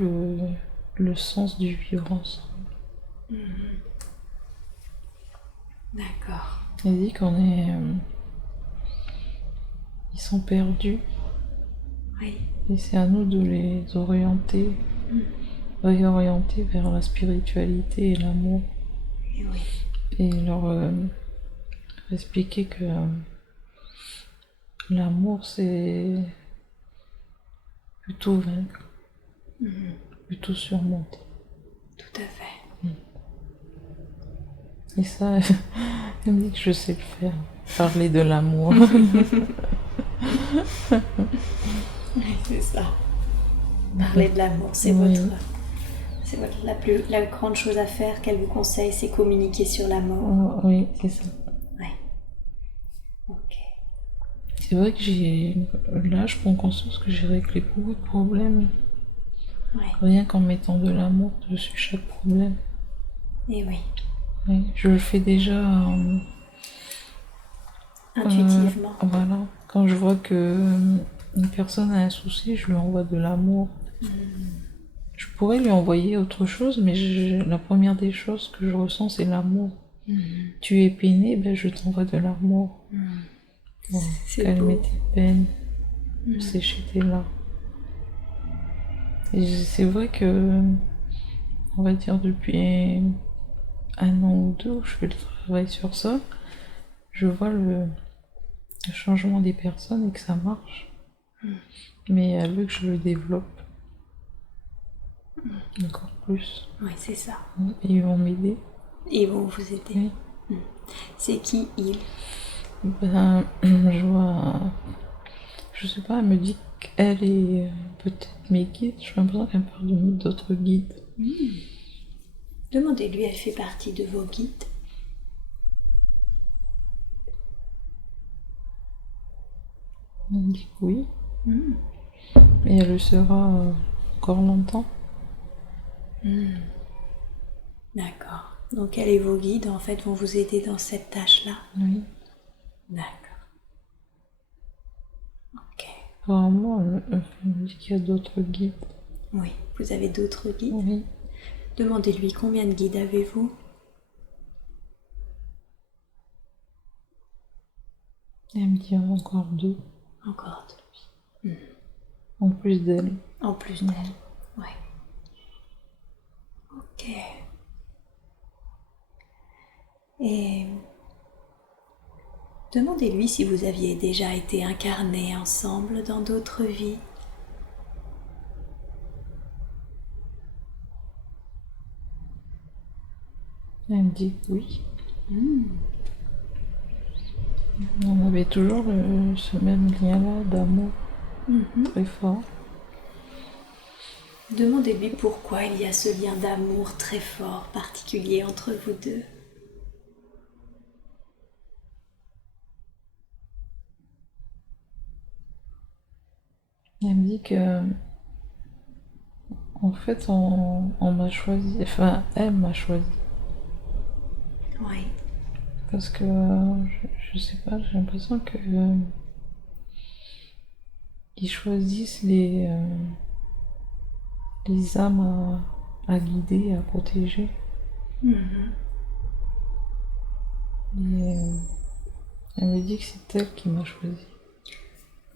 le sens du vivre ensemble. D'accord. Il dit qu'on est... ils sont perdus. Oui. Et c'est à nous de les orienter, réorienter vers la spiritualité et l'amour. Et oui. Et leur expliquer que l'amour, c'est plutôt vaincre, plutôt surmonter. Tout à fait. Et ça, elle me dit que je sais le faire, parler de l'amour. C'est ça. Parler de l'amour, c'est Oui. la grande chose à faire qu'elle vous conseille, c'est communiquer sur l'amour. Oui, c'est ça. Ouais. Ok. C'est vrai que là, je prends conscience que j'ai réglé beaucoup de problèmes. Ouais. Rien qu'en mettant de l'amour dessus chaque problème. Et oui. Oui, je le fais déjà Intuitivement. voilà. Quand je vois que une personne a un souci, je lui envoie de l'amour. Je pourrais lui envoyer autre chose, mais la première des choses que je ressens, c'est l'amour. Tu es peiné, ben je t'envoie de l'amour. Pour calmer tes peines, sécher tes larmes. Et c'est vrai que, on va dire depuis 1 an ou 2 où je fais le travail sur ça, je vois le changement des personnes et que ça marche. Mais elle veut que je le développe encore plus. Oui, c'est ça. Et ils vont m'aider. Ils vont vous aider. Oui. C'est qui il? Ben, je vois... Je sais pas, elle me dit qu'elle est peut-être mes guides. J'ai l'impression qu'elle parle d'autres guides. Demandez-lui, elle fait partie de vos guides? Elle me dit que oui. Et elle le sera encore longtemps. D'accord. Donc elle et vos guides, en fait, vont vous aider dans cette tâche-là? Oui. D'accord. Ok. Apparemment, elle me dit qu'il y a d'autres guides. Oui. Vous avez d'autres guides? Oui. Demandez-lui, combien de guides avez-vous? Et elle me dit encore 2. Encore 2. En plus d'elle. En plus d'elle. Ouais. Ok. Et demandez-lui si vous aviez déjà été incarnés ensemble dans d'autres vies. Elle me dit que oui. On avait toujours ce même lien-là d'amour très fort. Demandez-lui pourquoi il y a ce lien d'amour très fort, particulier entre vous deux. Elle me dit que, en fait, on m'a choisi, enfin, elle m'a choisi. Oui. Parce que je sais pas, j'ai l'impression que ils choisissent les âmes à guider, à protéger. Mhm. Et elle me dit que c'est elle qui m'a choisi.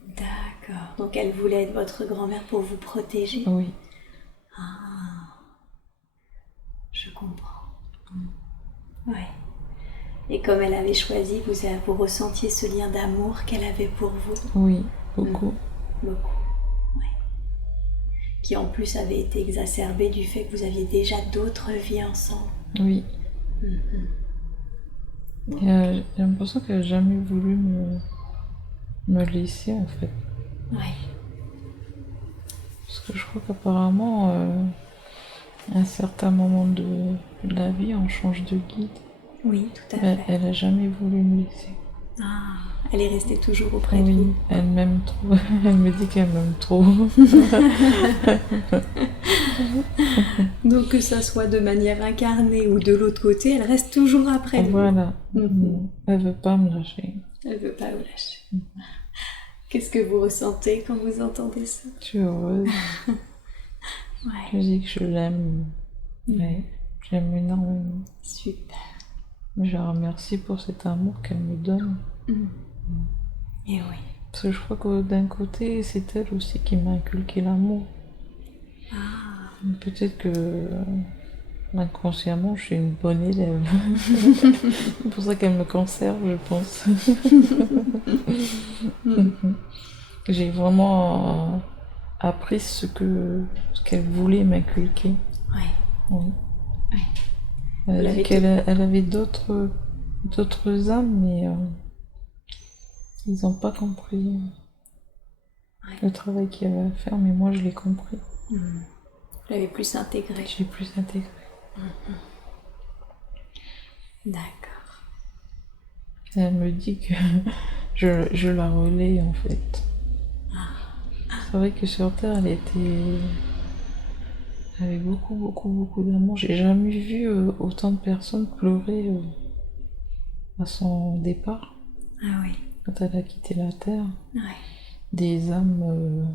D'accord. Donc elle voulait être votre grand-mère pour vous protéger. Oui, Je comprends. Ouais. Et comme elle avait choisi, vous ressentiez ce lien d'amour qu'elle avait pour vous. oui, beaucoup. Beaucoup. Ouais. Qui en plus avait été exacerbé du fait que vous aviez déjà d'autres vies ensemble. Oui. Et j'ai l'impression qu'elle n'a jamais voulu me laisser en fait. Ouais. Parce que je crois qu'apparemment, à un certain moment de la vie, on change de guide. Oui, tout à Mais fait. elle a jamais voulu me laisser. Ah, elle est restée toujours auprès de Oui, vous. elle m'aime trop. Elle me dit qu'elle m'aime trop. Donc que ça soit de manière incarnée ou de l'autre côté, elle reste toujours après vous. Voilà. Elle veut pas me lâcher. Elle veut pas vous lâcher. Qu'est-ce que vous ressentez quand vous entendez ça? Je suis heureuse. Je Ouais, dis que je l'aime. Ouais, je l'aime énormément. super. Je la remercie pour cet amour qu'elle me donne. Et oui. Parce que je crois que d'un côté, c'est elle aussi qui m'a inculqué l'amour. Peut-être que inconsciemment, je suis une bonne élève. C'est pour ça qu'elle me conserve, je pense. J'ai vraiment appris ce qu'elle voulait m'inculquer. Ouais. Oui. Ouais. Elle a dit qu'elle avait d'autres âmes, mais ils n'ont pas compris le travail qu'il y avait à faire, mais moi je l'ai compris. Vous l'avez plus intégré. J'ai plus intégré. D'accord. Et elle me dit que je la relais en fait. C'est vrai que sur Terre, elle avait beaucoup, beaucoup, beaucoup d'amour. J'ai jamais vu autant de personnes pleurer à son départ, Ah oui. quand elle a quitté la Terre. Ouais. Des âmes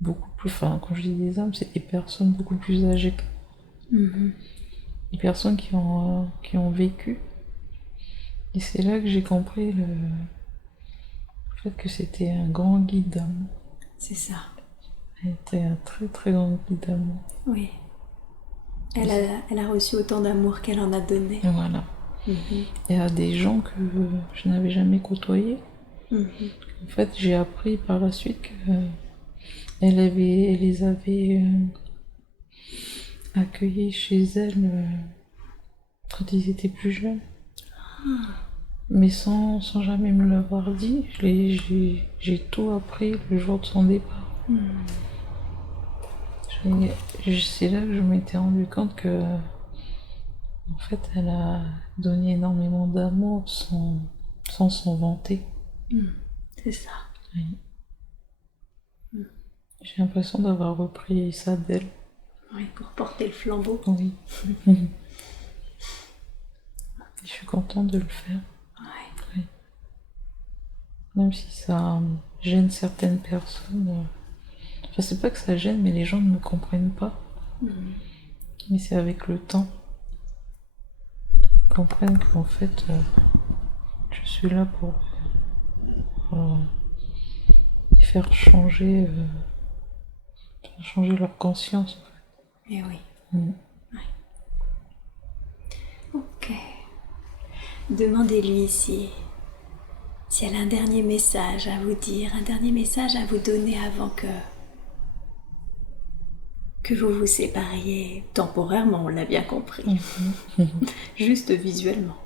beaucoup plus... Enfin, quand je dis des âmes, c'est des personnes beaucoup plus âgées. Des personnes qui ont vécu. Et c'est là que j'ai compris le fait que c'était un grand guide d'amour. C'est ça. Elle était un très très grand guide d'amour. Oui. Elle a reçu autant d'amour qu'elle en a donné. Et voilà. Et à des gens que je n'avais jamais côtoyés. En fait, j'ai appris par la suite qu'elle les avait accueillis chez elle quand ils étaient plus jeunes. Mais sans jamais me l'avoir dit. J'ai tout appris le jour de son départ. C'est là que je m'étais rendu compte que en fait, elle a donné énormément d'amour sans s'en vanter. C'est ça. Oui. J'ai l'impression d'avoir repris ça d'elle. Oui, pour porter le flambeau. Oui. Je suis contente de le faire. Ouais. Oui. Même si ça gêne certaines personnes. Enfin, c'est pas que ça gêne, mais les gens ne me comprennent pas. Mais c'est avec le temps. Ils comprennent qu'en fait, je suis là pour les faire changer leur conscience. Et oui. Ouais. Ok. Demandez-lui si elle a un dernier message à vous dire, un dernier message à vous donner avant que vous vous sépariez temporairement, on l'a bien compris. Juste visuellement.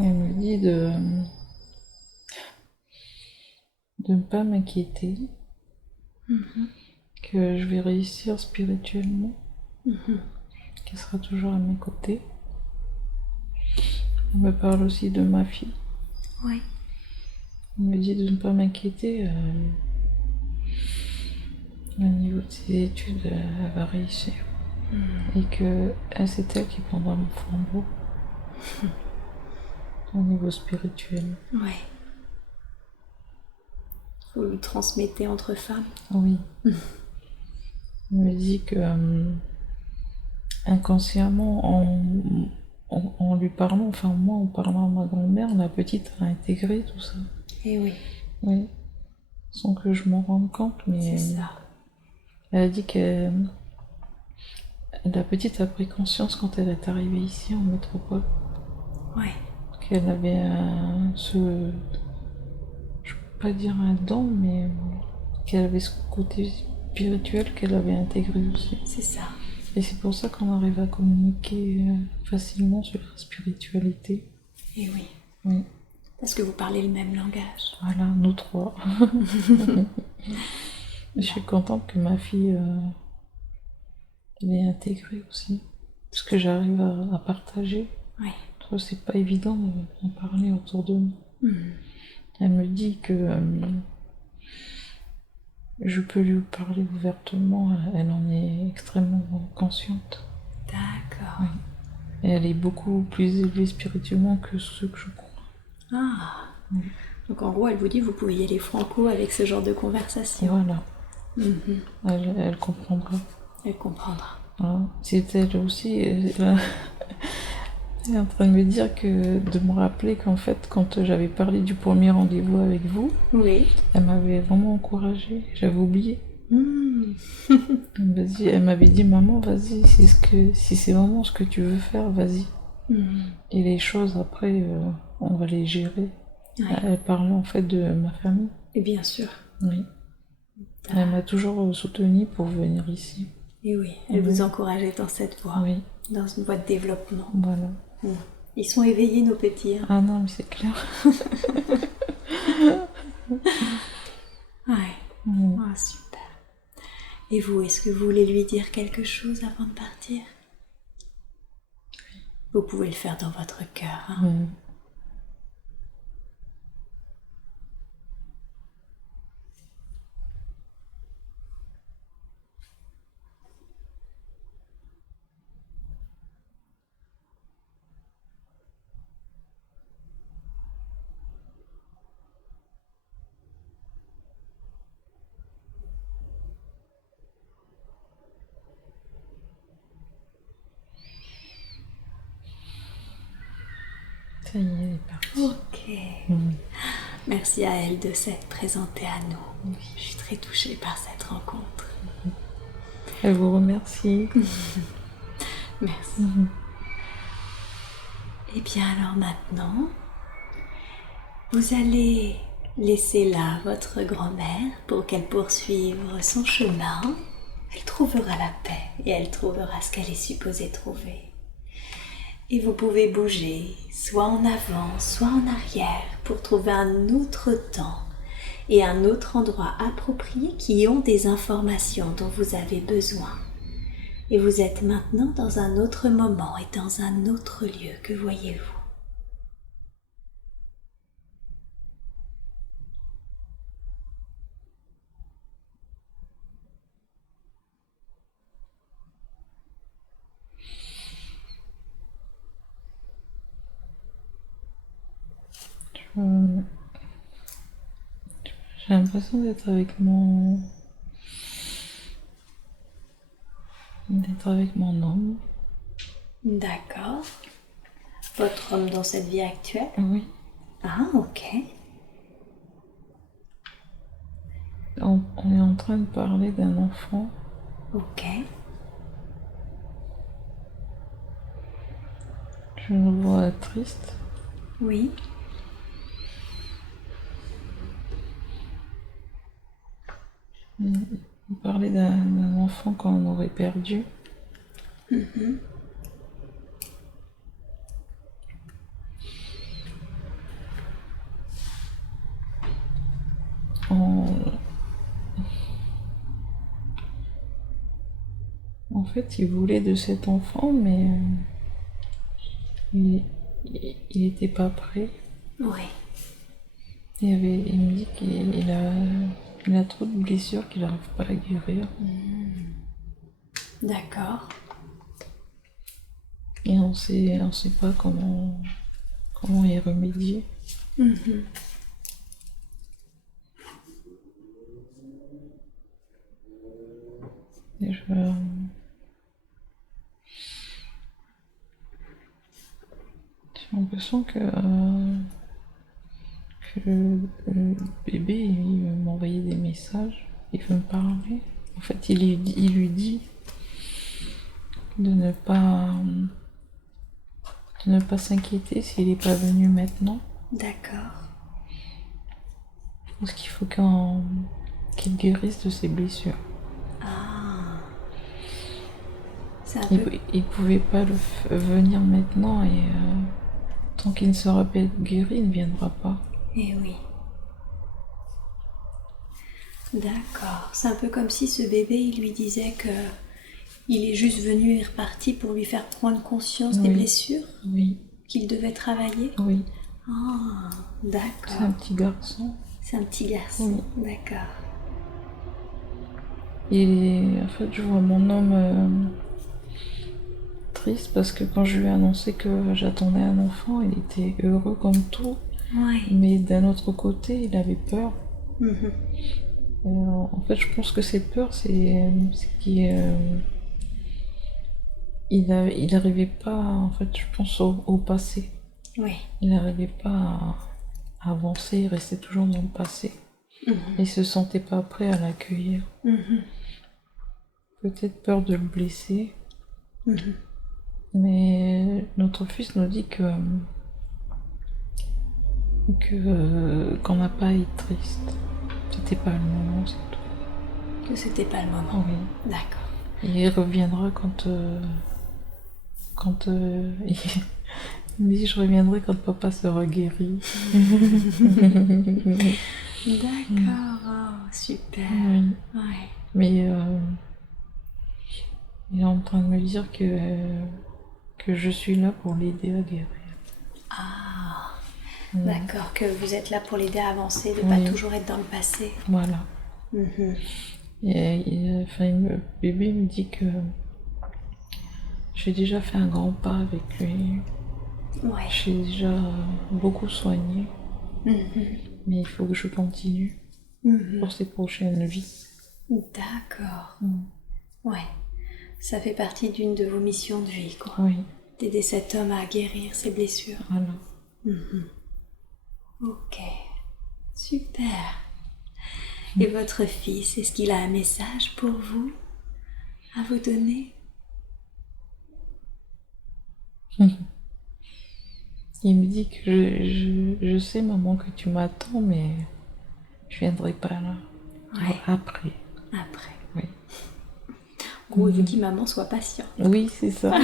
Elle me dit de ne pas m'inquiéter, que je vais réussir spirituellement, qu'elle sera toujours à mes côtés. Elle me parle aussi de ma fille. Oui. Elle me dit de ne pas m'inquiéter. Au niveau de ses études, elle va réussir. Et que c'est elle qui prendra mon flambeau. Au niveau spirituel. Oui. Vous lui transmettez entre femmes. Oui. Elle me dit que inconsciemment, en lui parlant, enfin moi en parlant à ma grand-mère, la petite a intégré tout ça. Eh oui. Oui. Sans que je m'en rende compte, mais c'est ça. Elle a dit que la petite a pris conscience quand elle est arrivée ici en métropole. Ouais. Qu'elle avait je peux pas dire un don, mais qu'elle avait ce côté spirituel qu'elle avait intégré aussi. C'est ça. Et c'est pour ça qu'on arrive à communiquer facilement sur la spiritualité. Eh oui. Oui. Parce que vous parlez le même langage. Voilà, nous trois. Je suis contente que ma fille l'ait intégrée aussi. Parce que j'arrive à partager. Oui. C'est pas évident d'en parler autour de nous. Elle me dit que je peux lui parler ouvertement, elle en est extrêmement consciente. D'accord. Oui. Et elle est beaucoup plus élevée spirituellement que ce que je crois. Ah. Oui. Donc en gros, elle vous dit vous pouvez y aller franco avec ce genre de conversation. Voilà. Elle comprendra. Elle comprendra. Voilà. C'est elle aussi. Elle est en train de me dire de me rappeler qu'en fait, quand j'avais parlé du premier rendez-vous avec vous, oui. Elle m'avait vraiment encouragée. J'avais oublié. Vas-y. Elle m'avait dit, maman, vas-y, si c'est vraiment ce que tu veux faire, vas-y. Et les choses après, on va les gérer. Ouais. Elle parlait en fait de ma famille. Et bien sûr. Oui. Elle m'a toujours soutenue pour venir ici. Et oui, elle vous encourageait dans cette voie. Oui. Dans une voie de développement. Voilà. Ils sont éveillés, nos petits. Hein. Ah non, mais c'est clair. Ouais. Ah, super. Et vous, est-ce que vous voulez lui dire quelque chose avant de partir? Vous pouvez le faire dans votre cœur. Hein. Ça y est, elle est partie. Ok. Merci à elle de s'être présentée à nous. Je suis très touchée par cette rencontre. Elle vous remercie. Merci. Et bien alors maintenant, vous allez laisser là votre grand-mère pour qu'elle poursuive son chemin. Elle trouvera la paix et elle trouvera ce qu'elle est supposée trouver. Et vous pouvez bouger, soit en avant, soit en arrière, pour trouver un autre temps et un autre endroit approprié qui ont des informations dont vous avez besoin. Et vous êtes maintenant dans un autre moment et dans un autre lieu. Que voyez-vous ? J'ai l'impression d'être avec mon homme. D'accord. Votre homme dans cette vie actuelle ? Oui. Ah, ok. On est en train de parler d'un enfant. Ok. Je le vois triste. Oui. On parlait d'un enfant qu'on aurait perdu. En, en fait, il voulait de cet enfant, mais il il était pas prêt. Oui. Il me dit il a trop de blessures qu'il n'arrive pas à guérir. D'accord. Et on sait pas comment y remédier. Mhm. Et j'ai l'impression que le bébé, il veut m'envoyer des messages, il veut me parler. En fait, il lui dit de ne pas s'inquiéter s'il n'est pas venu maintenant. D'accord. Parce qu'il faut qu'il guérisse de ses blessures. Ah. C'est un peu... Il pouvait pas venir maintenant et tant qu'il ne sera pas guéri, il ne viendra pas. Eh oui. D'accord. C'est un peu comme si ce bébé, il lui disait que il est juste venu et reparti pour lui faire prendre conscience des Oui. blessures Oui, qu'il devait travailler. oui. Ah, C'est un d'accord. petit garçon. C'est un petit garçon. Oui. D'accord. Et en fait, je vois mon homme triste parce que quand je lui ai annoncé que j'attendais un enfant, il était heureux comme tout. Ouais. Mais d'un autre côté, il avait peur. Mhm. En fait, je pense que cette peur, c'est qu'il il n'arrivait pas, en fait, je pense au passé. Oui. Il n'arrivait pas à avancer, il restait toujours dans le passé. Mhm. Il se sentait pas prêt à l'accueillir. Mhm. Peut-être peur de le blesser. Mhm. Mais notre fils nous dit qu'on n'a pas à être triste. C'était pas le moment, c'est tout. Que c'était pas le moment. Oui. D'accord. Et il reviendra il me dit je reviendrai quand papa sera guéri. D'accord. Oh, super. Oui. Ouais. Mais il est en train de me dire que je suis là pour l'aider à guérir. Ah. Mm. D'accord. Que vous êtes là pour l'aider à avancer, de Oui. pas toujours être dans le passé. Voilà. Mhm. Et le bébé me dit que j'ai déjà fait un grand pas avec lui. Ouais. J'ai déjà beaucoup soigné. Mhm. Mais il faut que je continue Mhm. pour ses prochaines vies. D'accord. Mm. Ouais. Ça fait partie d'une de vos missions de vie, quoi. Oui, D'aider cet homme à guérir ses blessures. voilà. Mhm. Ok. Super. Et votre fils, est-ce qu'il a un message pour vous à vous donner? Il me dit que je sais, maman, que tu m'attends, mais je viendrai pas là. Ouais. Après. Après. Oui. En gros, il vous dit, maman, sois patient. Oui, c'est ça.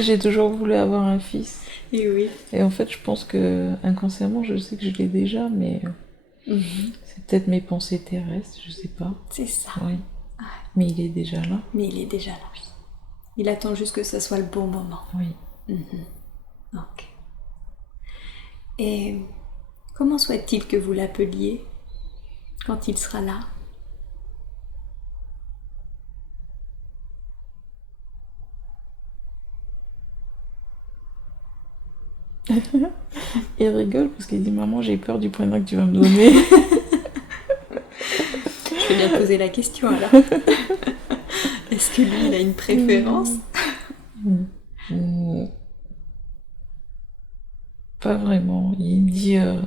J'ai toujours voulu avoir un fils. Et oui. Et en fait, je pense que inconsciemment, je sais que je l'ai déjà, mais Mhm. c'est peut-être mes pensées terrestres, je sais pas. C'est ça. Oui. Mais il est déjà là. Mais il est déjà là. Il attend juste que ce soit le bon moment. Oui. Ok. Et comment souhaite-t-il que vous l'appeliez quand il sera là? Il rigole parce qu'il dit maman, j'ai peur du prénom que tu vas me donner. Je vais bien poser la question alors. Est-ce que lui, il a une préférence? Pas vraiment. Il me dit de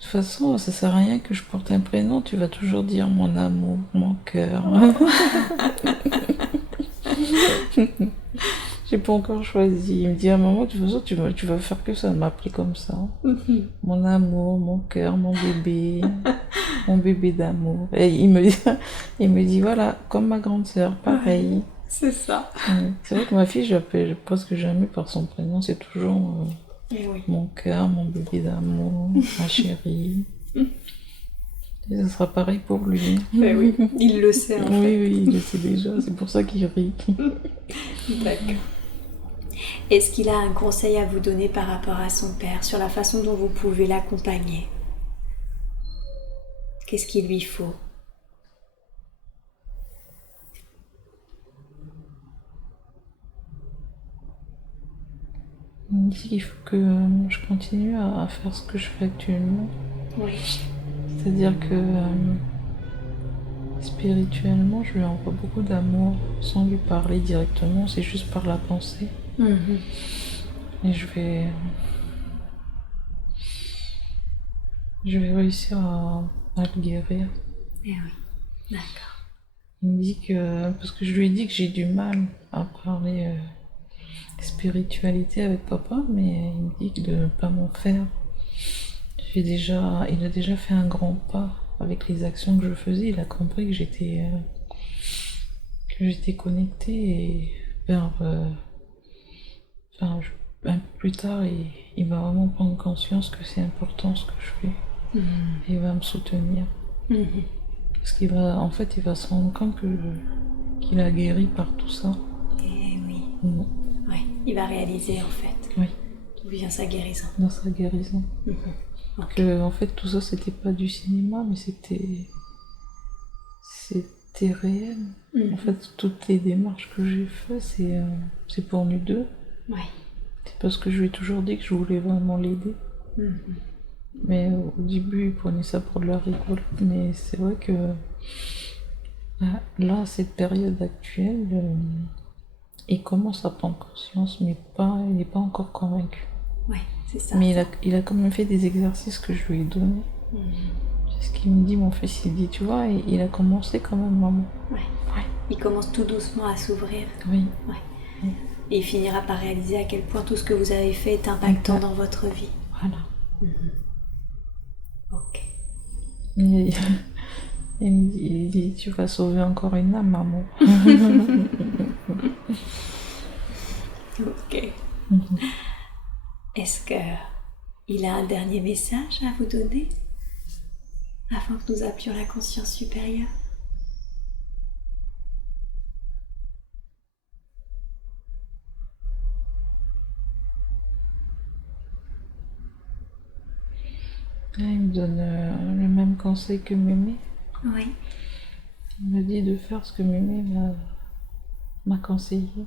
toute façon, ça sert à rien que je porte un prénom, tu vas toujours dire mon amour, mon cœur. J'ai pas encore choisi. Il me dit à maman, de toute façon, tu vas faire que ça, m'appeler comme ça. Mon amour, mon cœur, mon bébé d'amour. Et il me dit voilà, comme ma grande sœur, pareil. C'est ça. C'est vrai que ma fille, je l'appelle presque jamais par son prénom, c'est toujours Et oui. mon cœur, mon bébé d'amour, ma chérie. Et ça sera pareil pour lui. Ben oui, il le sait en fait. Oui, il le sait déjà, c'est pour ça qu'il rit. D'accord. Est-ce qu'il a un conseil à vous donner par rapport à son père, sur la façon dont vous pouvez l'accompagner? Qu'est-ce qu'il lui faut? Il me dit qu'il faut que je continue à faire ce que je fais actuellement. Oui. C'est-à-dire que spirituellement, je lui envoie beaucoup d'amour sans lui parler directement, c'est juste par la pensée. Et je vais réussir à le guérir. Eh oui, d'accord. Il me dit que, parce que je lui ai dit que j'ai du mal à parler spiritualité avec papa, mais il me dit de ne pas m'en faire. Il a déjà fait un grand pas avec les actions que je faisais. Il a compris que j'étais connectée vers, enfin, un peu plus tard, il va vraiment prendre conscience que c'est important ce que je fais. Et il va me soutenir. Parce en fait, il va se rendre compte qu'il a guéri par tout ça. Eh oui. Ouais, il va réaliser en fait. Oui. D'où vient sa guérison. Dans sa guérison. Que, en fait, tout ça, c'était pas du cinéma, mais c'était réel. En fait, toutes les démarches que j'ai faites, c'est pour nous deux. Ouais. C'est parce que je lui ai toujours dit que je voulais vraiment l'aider. Mais au début, il prenait ça pour de la rigole. Mais c'est vrai que là, cette période actuelle, il commence à prendre conscience, mais il n'est pas encore convaincu. Ouais, c'est ça. Mais il a quand même fait des exercices que je lui ai donnés. C'est ce qu'il me dit, mon fils. Il dit, tu vois, il a commencé quand même, maman. Ouais. Il commence tout doucement à s'ouvrir. Oui. Ouais. Et il finira par réaliser à quel point tout ce que vous avez fait est impactant dans votre vie. Voilà. Ok. Il dit, tu vas sauver encore une âme, maman. Ok. Est-ce qu'il a un dernier message à vous donner afin que nous appelions la conscience supérieure? Il me donne le même conseil que Mémé. Oui. Il me dit de faire ce que Mémé m'a conseillé.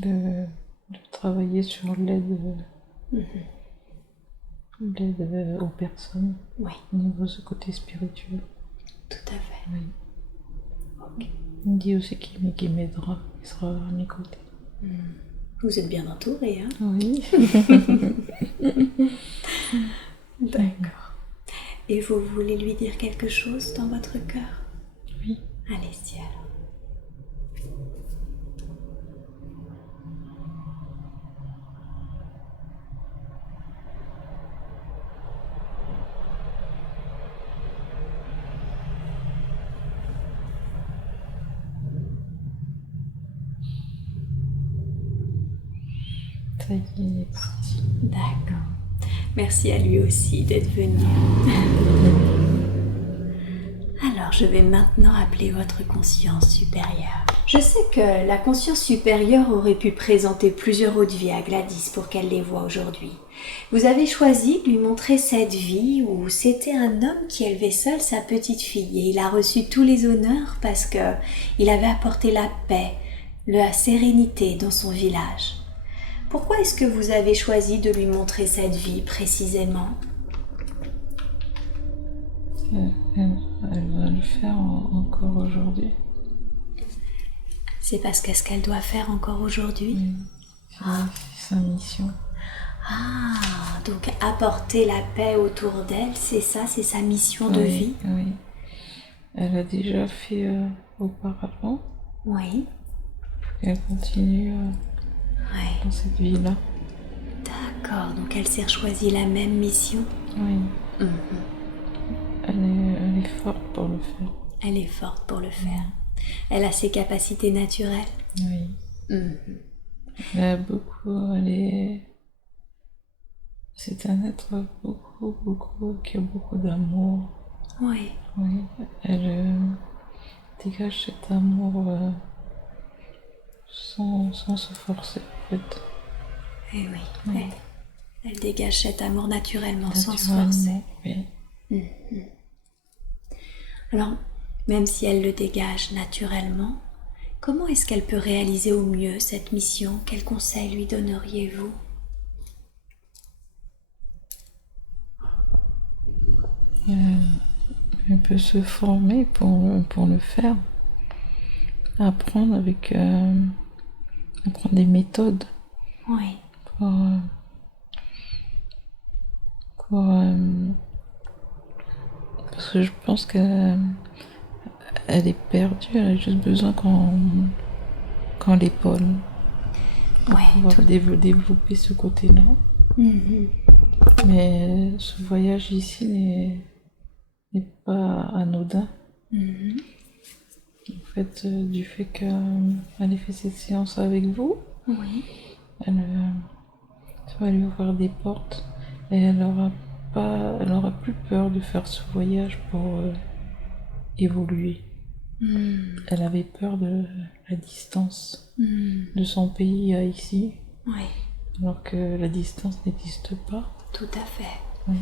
De travailler sur l'aide aux personnes. Oui. Au niveau de ce côté spirituel. Tout à fait. Oui. Ok. Il me dit aussi qu'il m'aidera, il sera à mes côtés. Vous êtes bien entouré, hein? Oui. D'accord. Et vous voulez lui dire quelque chose dans votre cœur? Oui. Allez-y alors. Ça y est, il est parti. D'accord. Merci à lui aussi d'être venu. Alors, je vais maintenant appeler votre conscience supérieure. Je sais que la conscience supérieure aurait pu présenter plusieurs autres vies à Gladys pour qu'elle les voie aujourd'hui. Vous avez choisi de lui montrer cette vie où c'était un homme qui élevait seul sa petite fille et il a reçu tous les honneurs parce que il avait apporté la paix, la sérénité dans son village. Pourquoi est-ce que vous avez choisi de lui montrer cette vie précisément? Elle va le faire encore aujourd'hui. C'est parce qu'est-ce qu'elle doit faire encore aujourd'hui? C'est sa mission. Ah, donc apporter la paix autour d'elle, c'est ça, c'est sa mission de vie? Oui. Elle a déjà fait auparavant. Oui. Elle continue dans cette vie-là. D'accord, donc elle s'est choisi la même mission? Oui. Elle est forte pour le faire. Elle est forte pour le faire. Elle a ses capacités naturelles? Oui. Elle a beaucoup, C'est un être qui a beaucoup d'amour. Oui. Oui, elle dégage cet amour sans se forcer, en fait. Eh oui. Oui. Elle dégage cet amour naturellement, sans se forcer. Naturellement, oui. Alors, même si elle le dégage naturellement, comment est-ce qu'elle peut réaliser au mieux cette mission? Quels conseils lui donneriez-vous? Elle peut se former pour le faire. Apprendre apprendre des méthodes Oui. pour, euh, pour parce que je pense qu'elle est perdue, elle a juste besoin qu'on l'épaule pour Ouais, pouvoir développer ce côté-là. Mhm. Mais ce voyage ici n'est pas anodin. Mhm. En fait, du fait qu'elle ait fait cette séance avec vous, Oui. ça va lui ouvrir des portes et elle aura plus peur de faire ce voyage pour évoluer. Mhm. Elle avait peur de la distance Mhm. de son pays à ici, Oui, alors que la distance n'existe pas. tout à fait. Oui.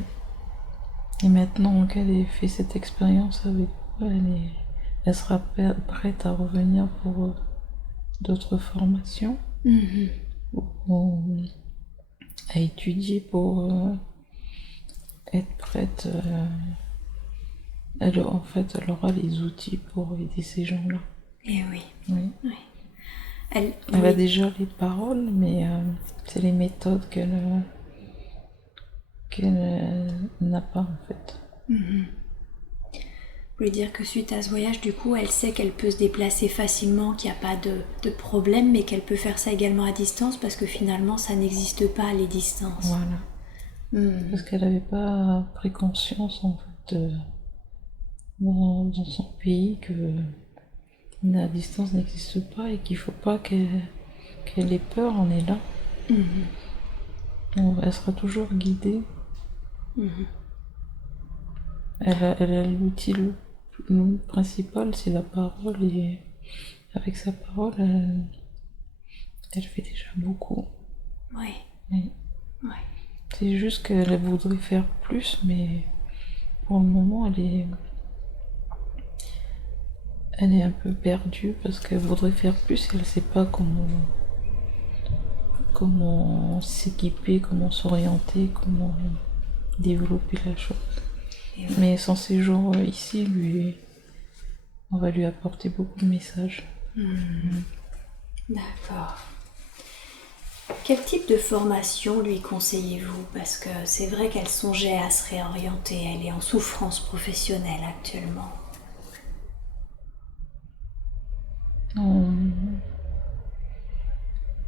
Et maintenant qu'elle ait fait cette expérience avec vous, elle sera prête à revenir pour d'autres formations Mhm. ou à étudier pour être prête. En fait, elle aura les outils pour aider ces gens-là. Eh oui. Oui. Oui. Elle, Elle a oui. déjà les paroles, mais c'est les méthodes qu'elle n'a pas en fait. Mhm. Vous voulez dire que suite à ce voyage, du coup, elle sait qu'elle peut se déplacer facilement, qu'il n'y a pas de problème, mais qu'elle peut faire ça également à distance parce que finalement, ça n'existe pas les distances. Voilà. Mhm. Parce qu'elle n'avait pas pris conscience en fait dans son pays que la distance n'existe pas et qu'il ne faut pas qu'elle ait peur, on est là. Elle sera toujours guidée. Elle a l'outil le principal, c'est la parole et avec sa parole, elle fait déjà beaucoup. Oui. Oui. Oui. C'est juste qu'elle voudrait faire plus, mais pour le moment, elle est un peu perdue parce qu'elle voudrait faire plus et elle ne sait pas comment s'équiper, comment s'orienter, comment développer la chose. Mais son séjour ici, on va lui apporter beaucoup de messages. D'accord. Quel type de formation lui conseillez-vous? Parce que c'est vrai qu'elle songeait à se réorienter, elle est en souffrance professionnelle actuellement. De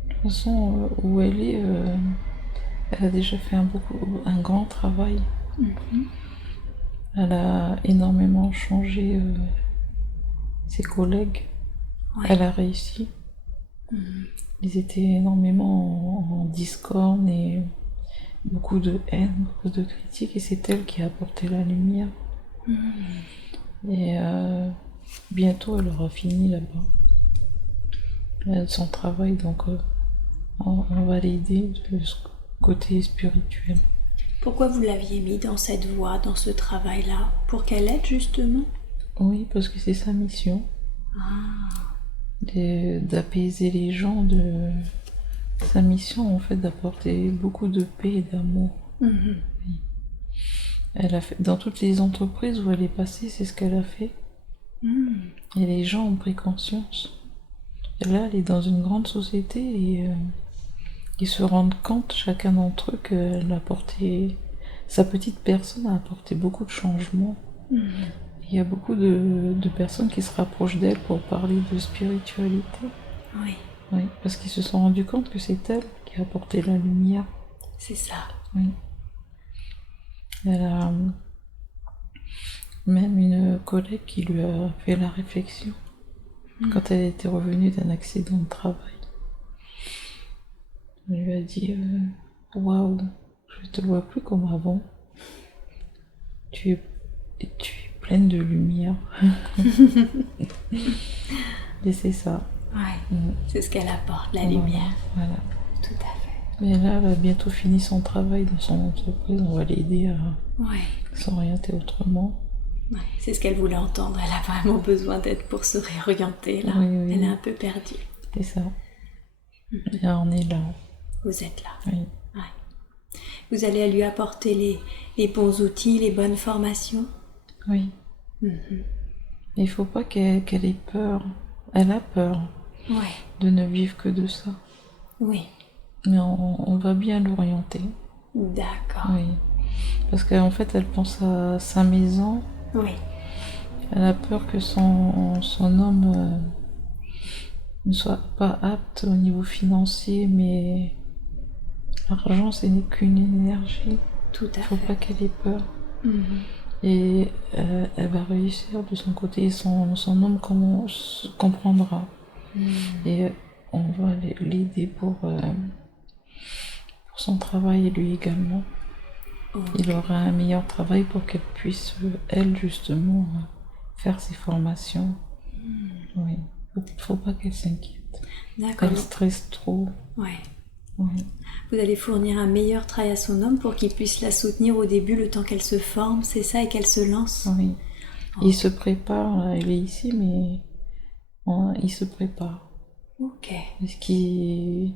toute façon, où elle est, elle a déjà fait un grand travail. Elle a énormément changé ses collègues. Ouais. Elle a réussi. Ils étaient énormément en discorde et beaucoup de haine, beaucoup de critiques, et c'est elle qui a apporté la lumière. Et bientôt, elle aura fini là-bas. Son travail, donc on va l'aider de ce côté spirituel. Pourquoi vous l'aviez mis dans cette voie, dans ce travail-là? Pour qu'elle aide justement? Oui, parce que c'est sa mission. D'apaiser les gens, sa mission en fait d'apporter beaucoup de paix et d'amour. Oui. Elle a fait dans toutes les entreprises où elle est passée, c'est ce qu'elle a fait. Et les gens ont pris conscience. Et là, elle est dans une grande société et ils se rendent compte, chacun d'entre eux, sa petite personne a apporté beaucoup de changements. Il y a beaucoup de personnes qui se rapprochent d'elle pour parler de spiritualité. Oui. Oui, parce qu'ils se sont rendus compte que c'est elle qui a apporté la lumière. C'est ça. Oui. Elle a même une collègue qui lui a fait la réflexion quand elle était revenue d'un accident de travail. Elle lui a dit waouh, Je te vois plus comme avant. Tu es pleine de lumière. Et c'est ça. Ouais, c'est ce qu'elle apporte, la Voilà, lumière. voilà. Tout à fait. Mais là, elle a bientôt fini son travail dans son entreprise. On va l'aider à Ouais. s'orienter autrement. Ouais, c'est ce qu'elle voulait entendre. Elle a vraiment besoin d'aide pour se réorienter là. Oui, oui. Elle est un peu perdue. C'est ça. Et on est là. Vous êtes là. Oui. Ouais. Vous allez lui apporter les bons outils, les bonnes formations. Oui. Il faut pas qu'elle ait peur. Elle a peur Ouais. de ne vivre que de ça. Oui. Mais on va bien l'orienter. D'accord. Oui. Parce qu'en fait, elle pense à sa maison. Oui. Elle a peur que son homme ne soit pas apte au niveau financier, mais l'argent, ce n'est qu'une énergie. Tout à Il faut fait. pas qu'elle ait peur. Et elle va réussir de son côté. Son homme comprendra. Et on va l'aider pour son travail et lui également. Il aura un meilleur travail pour qu'elle puisse, elle, justement, faire ses formations. Oui. Faut pas qu'elle s'inquiète. D'accord. Elle stresse trop. Ouais. Oui. Vous allez fournir un meilleur travail à son homme pour qu'il puisse la soutenir au début, le temps qu'elle se forme, c'est ça, et qu'elle se lance. Oui. Il se prépare, là, il est ici, mais il se prépare. Ok. Parce qu'il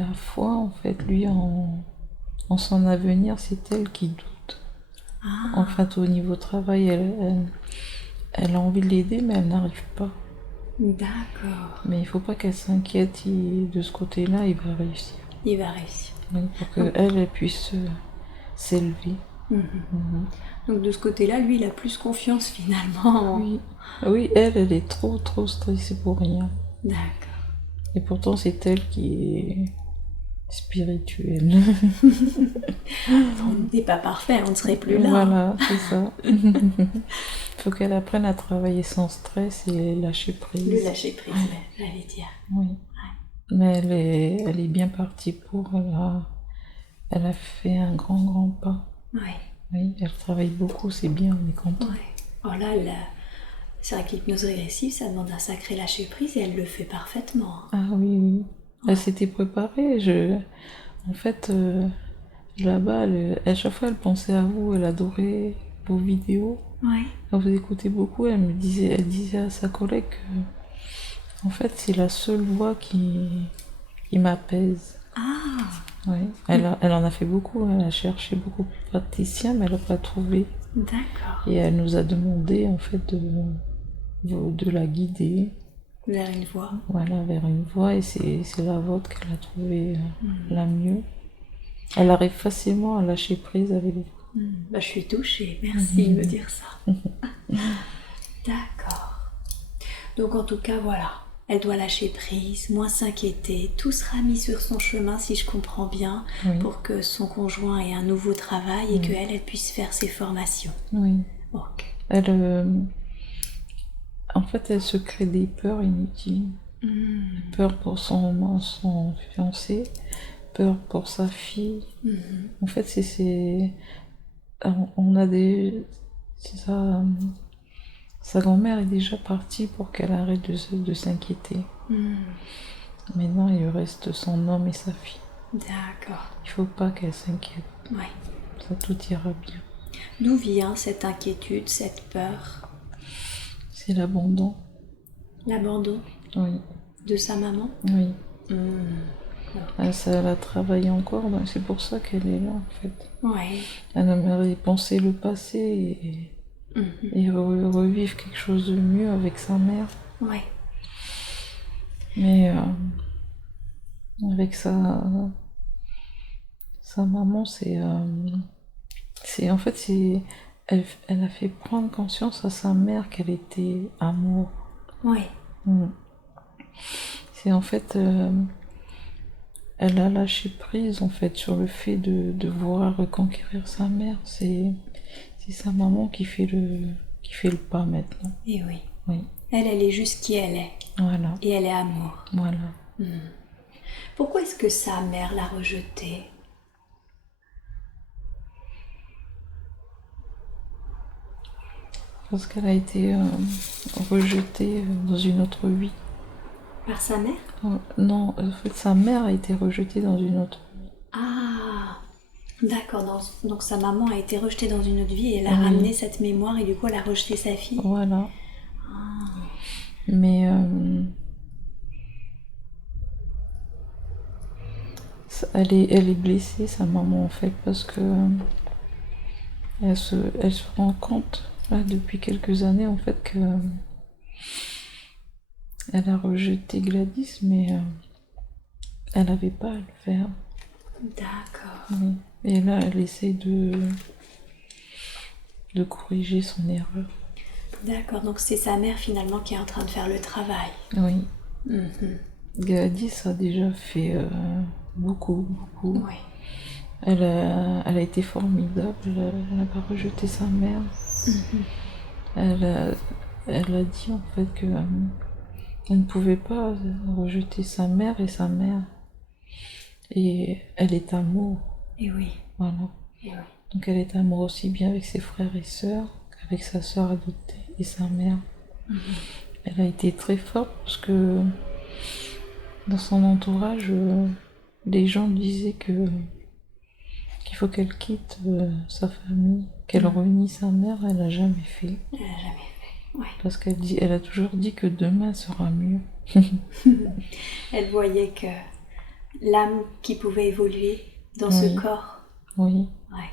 a foi, en fait, lui, en son avenir, c'est elle qui doute. En fait, au niveau travail, elle a envie de l'aider, mais elle n'arrive pas. D'accord. Mais il faut pas qu'elle s'inquiète, de ce côté-là, il va réussir. Il va réussir. Oui, pour qu'elle puisse s'élever. Donc de ce côté-là, lui, il a plus confiance finalement. Oui, oui, elle est trop stressée pour rien. D'accord. Et pourtant, c'est elle qui est spirituelle. On n'est pas parfait, on ne serait plus là. Voilà, c'est ça. Il faut qu'elle apprenne à travailler sans stress et lâcher prise. Le lâcher prise, j'allais dire. Oui. Mais elle est bien partie pour. Elle a fait un grand pas. Ouais. Oui, elle travaille beaucoup, c'est bien, on est content. Ouais. Oh là, c'est vrai que l'hypnose régressive, ça demande un sacré lâcher prise et elle le fait parfaitement. Ah oui. Elle s'était préparée. En fait, là-bas, à chaque fois, elle pensait à vous, elle adorait vos vidéos. Ouais. Elle vous écoutait beaucoup, elle disait à sa collègue que, en fait, c'est la seule voix qui m'apaise. Ah. Oui. Elle en a fait beaucoup, elle a cherché beaucoup de praticiens, mais elle n'a pas trouvé. D'accord. Et elle nous a demandé, en fait, de la guider. Vers une voie. Voilà, vers une voie, et c'est la vôtre qu'elle a trouvée la mieux. Elle arrive facilement à lâcher prise avec vous. Bah, je suis touchée, merci de me dire ça. D'accord. Donc en tout cas, voilà, elle doit lâcher prise, moins s'inquiéter, tout sera mis sur son chemin si je comprends bien, pour que son conjoint ait un nouveau travail et qu'elle puisse faire ses formations. Oui. Ok. En fait, elle se crée des peurs inutiles. Peur pour son fiancé, peur pour sa fille. En fait, on a sa grand-mère est déjà partie pour qu'elle arrête de s'inquiéter. Maintenant, il lui reste son homme et sa fille. D'accord. Il faut pas qu'elle s'inquiète. Ouais. Ça, tout ira bien. D'où vient cette inquiétude, cette peur? C'est l'abandon. L'abandon? Oui. De sa maman? Oui. Elle a travaillé encore, donc c'est pour ça qu'elle est là, en fait. Ouais. Elle aimerait penser le passé et revivre quelque chose de mieux avec sa mère. Ouais. Mais avec sa maman, en fait, elle a fait prendre conscience à sa mère qu'elle était amour. Ouais. C'est en fait, elle a lâché prise en fait sur le fait de vouloir reconquérir sa mère. C'est sa maman qui fait le pas maintenant. Et oui. Oui. Elle est juste qui elle est. Voilà. Et elle est amour. Voilà. Pourquoi est-ce que sa mère l'a rejetée? Parce qu'elle a été rejetée dans une autre vie. Par sa mère? Non, en fait, sa mère a été rejetée dans une autre vie. Ah, d'accord. Donc sa maman a été rejetée dans une autre vie et elle a ramené cette mémoire et du coup elle a rejeté sa fille. Voilà. Mais elle est blessée, sa maman, en fait, parce que elle se rend compte, là, depuis quelques années, en fait, que elle a rejeté Gladys, mais elle n'avait pas à le faire. D'accord. Oui. Et là, elle essaie de corriger son erreur. D'accord, donc c'est sa mère finalement qui est en train de faire le travail. Oui. Mhm. Gladys a déjà fait beaucoup. Oui. Elle a été formidable, elle n'a pas rejeté sa mère. Elle a dit en fait que elle ne pouvait pas rejeter sa mère et sa mère. Et elle est amour. Et oui. Voilà. Et oui. Donc elle est amour aussi bien avec ses frères et sœurs qu'avec sa sœur adoptée et sa mère. Elle a été très forte parce que dans son entourage, les gens disaient qu'il faut qu'elle quitte sa famille, qu'elle renie sa mère. Elle n'a jamais fait. Elle n'a jamais fait. Ouais. Parce elle a toujours dit que demain sera mieux. Elle voyait que l'âme qui pouvait évoluer dans ce corps. Oui. Ouais.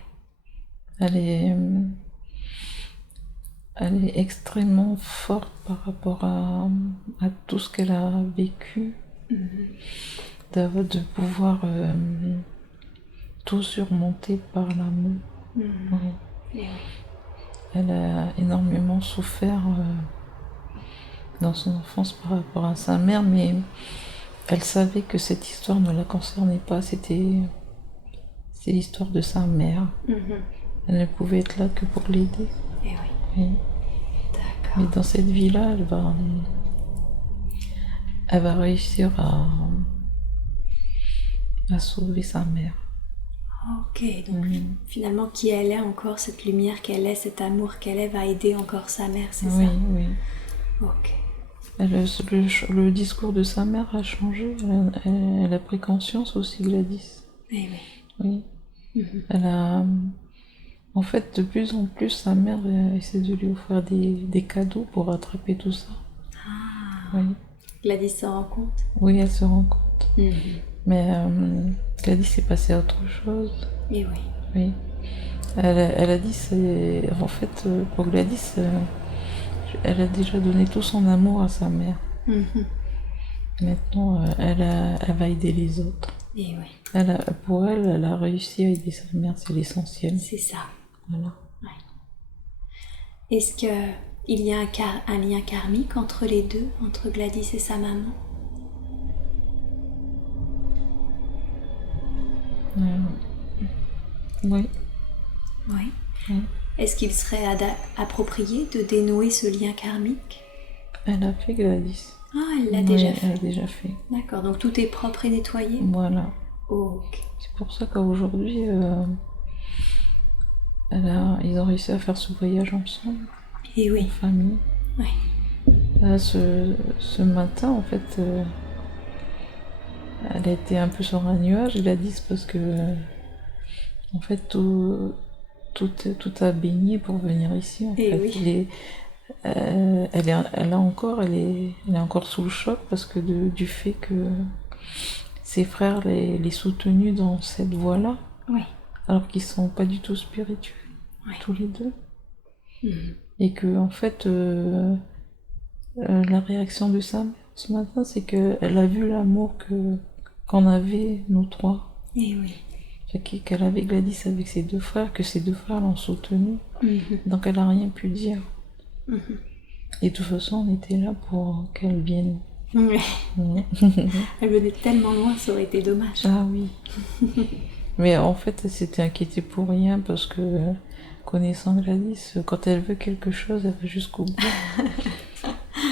Elle est extrêmement forte par rapport à tout ce qu'elle a vécu. De pouvoir tout surmonter par l'amour. Oui. Et oui. Elle a énormément souffert dans son enfance par rapport à sa mère, mais elle savait que cette histoire ne la concernait pas. C'est l'histoire de sa mère. Elle ne pouvait être là que pour l'aider. Et oui. Oui. D'accord. Mais dans cette vie-là, elle va réussir à sauver sa mère. Ok, donc finalement, qui elle est encore, cette lumière qu'elle est, cet amour qu'elle est, va aider encore sa mère, c'est ça? Oui. Ok. Le discours de sa mère a changé. Elle a pris conscience aussi, Gladys. Eh oui. Elle a... En fait, de plus en plus, sa mère essaie de lui offrir des cadeaux pour rattraper tout ça. Ah. Oui. Gladys s'en rend compte? Oui, elle se rend compte. Mais Gladys est passée à autre chose. Et oui. Oui. Elle a dit, en fait, pour Gladys, elle a déjà donné tout son amour à sa mère. Maintenant, elle va aider les autres. Et oui. Pour elle, elle a réussi à aider sa mère, c'est l'essentiel. C'est ça. Voilà. Ouais. Est-ce qu'il y a un lien karmique entre les deux, entre Gladys et sa maman? Oui. Oui. Est-ce qu'il serait approprié de dénouer ce lien karmique? Elle a fait Gladys. Ah, elle l'a déjà fait. Elle l'a déjà fait. D'accord, donc tout est propre et nettoyé? Voilà. Ok. C'est pour ça qu'aujourd'hui, ils ont réussi à faire ce voyage ensemble. Et oui. En famille. Oui. Là, ce matin, en fait, elle a été un peu sur un nuage, Gladys, parce que, en fait, tout a baigné pour venir ici. En fait. Oui. Elle est encore sous le choc parce que du fait que ses frères l'aient soutenue dans cette voie-là, alors qu'ils sont pas du tout spirituels, tous les deux, et que en fait la réaction de sa mère ce matin, c'est qu'elle a vu l'amour qu'on avait nous trois. Et oui. Qu'elle avait Gladys avec ses deux frères, que ses deux frères l'ont soutenue, donc elle a rien pu dire. Et de toute façon, on était là pour qu'elle vienne. Oui. Elle venait tellement loin, ça aurait été dommage. Ah oui. Mais en fait, elle s'était inquiétée pour rien parce que, connaissant Gladys, quand elle veut quelque chose, elle va jusqu'au bout.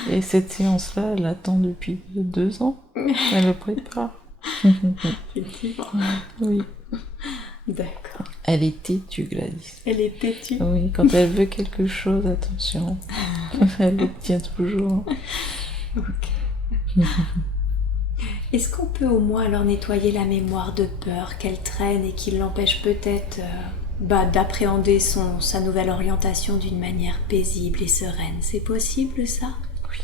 Et cette séance-là, elle l'attend depuis 2 ans. Elle le prépare. Effectivement. Oui. D'accord. Elle est têtue, Gladys. Elle est têtue. Oui, quand elle veut quelque chose, attention, elle l'obtient toujours. Ok. Est-ce qu'on peut au moins alors nettoyer la mémoire de peur qu'elle traîne et qui l'empêche peut-être d'appréhender sa nouvelle orientation d'une manière paisible et sereine? C'est possible ça? Oui.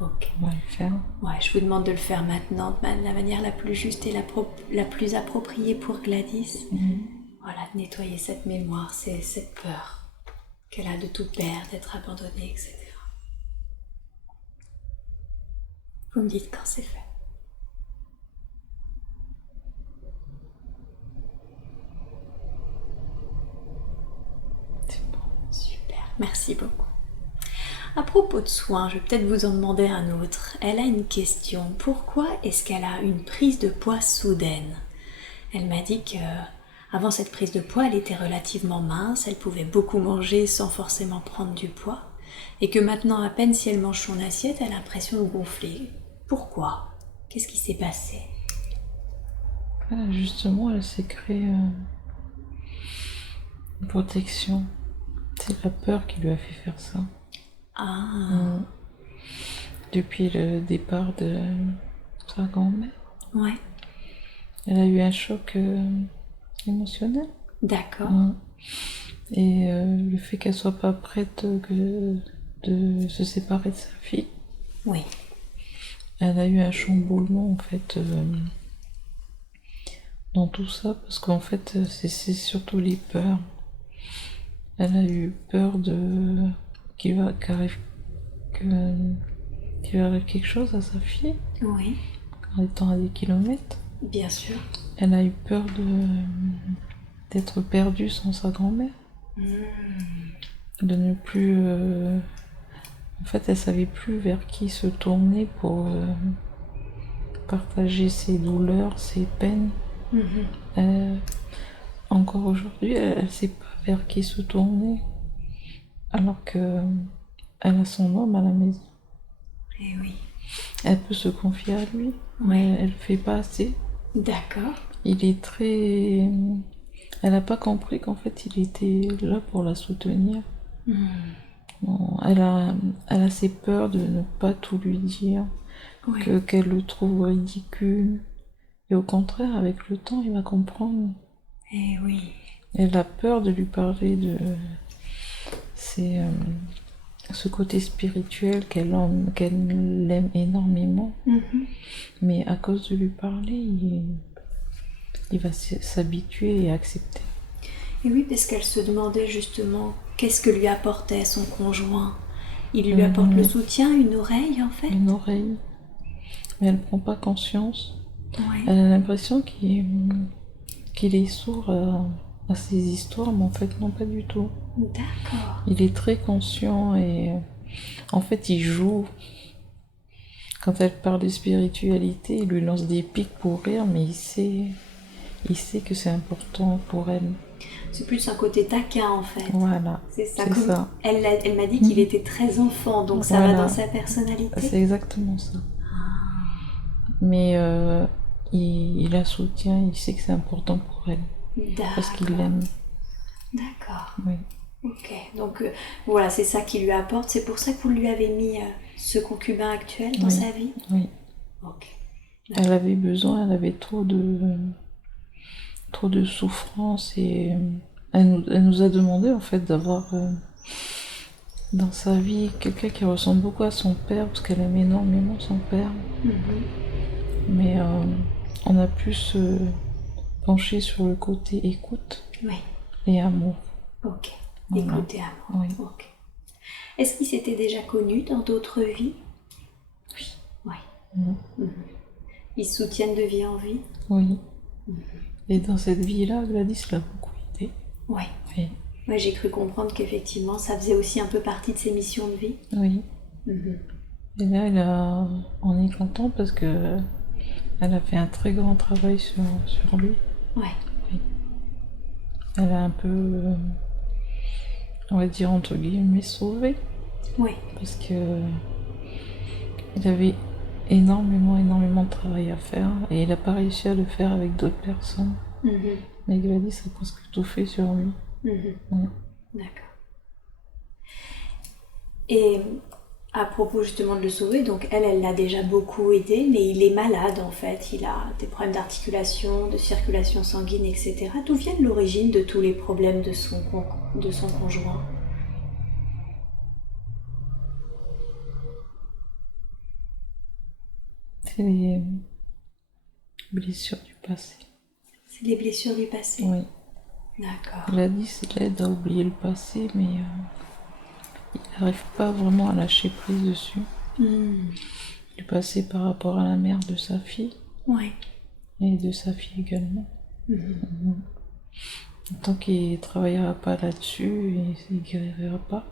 Ok. On va le faire. Ouais, je vous demande de le faire maintenant de la manière la plus juste et la plus appropriée pour Gladys. Voilà, de nettoyer cette mémoire, cette peur qu'elle a de tout perdre, d'être abandonnée, etc. Vous me dites quand c'est fait. C'est bon. Super, merci beaucoup. À propos de soins, je vais peut-être vous en demander un autre. Elle a une question. Pourquoi est-ce qu'elle a une prise de poids soudaine? Elle m'a dit que avant cette prise de poids, elle était relativement mince, elle pouvait beaucoup manger sans forcément prendre du poids, et que maintenant, à peine si elle mange son assiette, elle a l'impression de gonfler. Pourquoi? Qu'est-ce qui s'est passé? Voilà, justement, elle s'est créée une protection. C'est la peur qui lui a fait faire ça. Ah. Depuis le départ de sa grand-mère. Ouais. Elle a eu un choc émotionnel. D'accord. Et le fait qu'elle soit pas prête de se séparer de sa fille. Oui. Elle a eu un chamboulement en fait dans tout ça parce qu'en fait c'est surtout les peurs. Elle a eu peur qu'il arrive quelque chose à sa fille. Oui. En étant à des kilomètres. Bien sûr. Elle a eu peur d'être perdue sans sa grand-mère. De ne plus... En fait, elle savait plus vers qui se tourner pour partager ses douleurs, ses peines. Encore aujourd'hui, elle ne sait pas vers qui se tourner. Alors que elle a son homme à la maison. Eh oui. Elle peut se confier à lui, mais elle ne fait pas assez. D'accord. Il est très... Elle n'a pas compris qu'en fait, il était là pour la soutenir. Non, elle a assez peur de ne pas tout lui dire, qu'elle le trouve ridicule. Et au contraire, avec le temps, il va comprendre. Eh oui. Elle a peur de lui parler de ce côté spirituel qu'elle aime énormément. Mais à cause de lui parler, il va s'habituer et accepter. Et oui, parce qu'elle se demandait justement qu'est-ce que lui apportait son conjoint. Il lui apporte le soutien, une oreille en fait. Une oreille. Mais elle ne prend pas conscience. Ouais. Elle a l'impression qu'il est sourd à ses histoires, mais en fait non, pas du tout. D'accord. Il est très conscient et en fait il joue. Quand elle parle de spiritualité, il lui lance des pics pour rire, mais il sait que c'est important pour elle. C'est plus un côté taquin en fait. Voilà. C'est ça. C'est ça. Elle m'a dit qu'il était très enfant, donc ça va dans sa personnalité. C'est exactement ça. Mais il la soutient, il sait que c'est important pour elle. D'accord. Parce qu'il l'aime. D'accord. Oui. Ok, donc voilà, c'est ça qui lui apporte. C'est pour ça que vous lui avez mis ce concubin actuel dans sa vie? Oui. Ok. Elle avait besoin, elle avait trop de souffrance et elle nous a demandé en fait d'avoir dans sa vie quelqu'un qui ressemble beaucoup à son père parce qu'elle aime énormément son père. Mais on a pu se pencher sur le côté écoute et amour. Ok, écoute et amour. Oui. Ok. Est-ce qu'ils s'étaient déjà connus dans d'autres vies? Oui. Oui. Ils se soutiennent de vie en vie? Oui. Et dans cette vie-là, Gladys l'a beaucoup aidé. Oui. Oui. Moi, j'ai cru comprendre qu'effectivement, ça faisait aussi un peu partie de ses missions de vie. Oui. Et là, on est content parce que elle a fait un très grand travail sur lui. Ouais. Oui. Elle a un peu, on va dire entre guillemets, sauvé. Oui. Parce que il avait énormément de travail à faire et il n'a pas réussi à le faire avec d'autres personnes. Mais Gladys a presque tout fait sur lui. Mhm. Ouais. D'accord. Et à propos justement de le sauver, donc elle l'a déjà beaucoup aidé, mais il est malade en fait. Il a des problèmes d'articulation, de circulation sanguine, etc. D'où vient l'origine de tous les problèmes de son conjoint? C'est les blessures du passé. C'est les blessures du passé. Oui. D'accord. Gladys l'aide à oublier le passé, mais il n'arrive pas vraiment à lâcher prise dessus. Le passé par rapport à la mère de sa fille. Ouais. Et de sa fille également. Tant qu'il ne travaillera pas là-dessus, il ne guérira pas.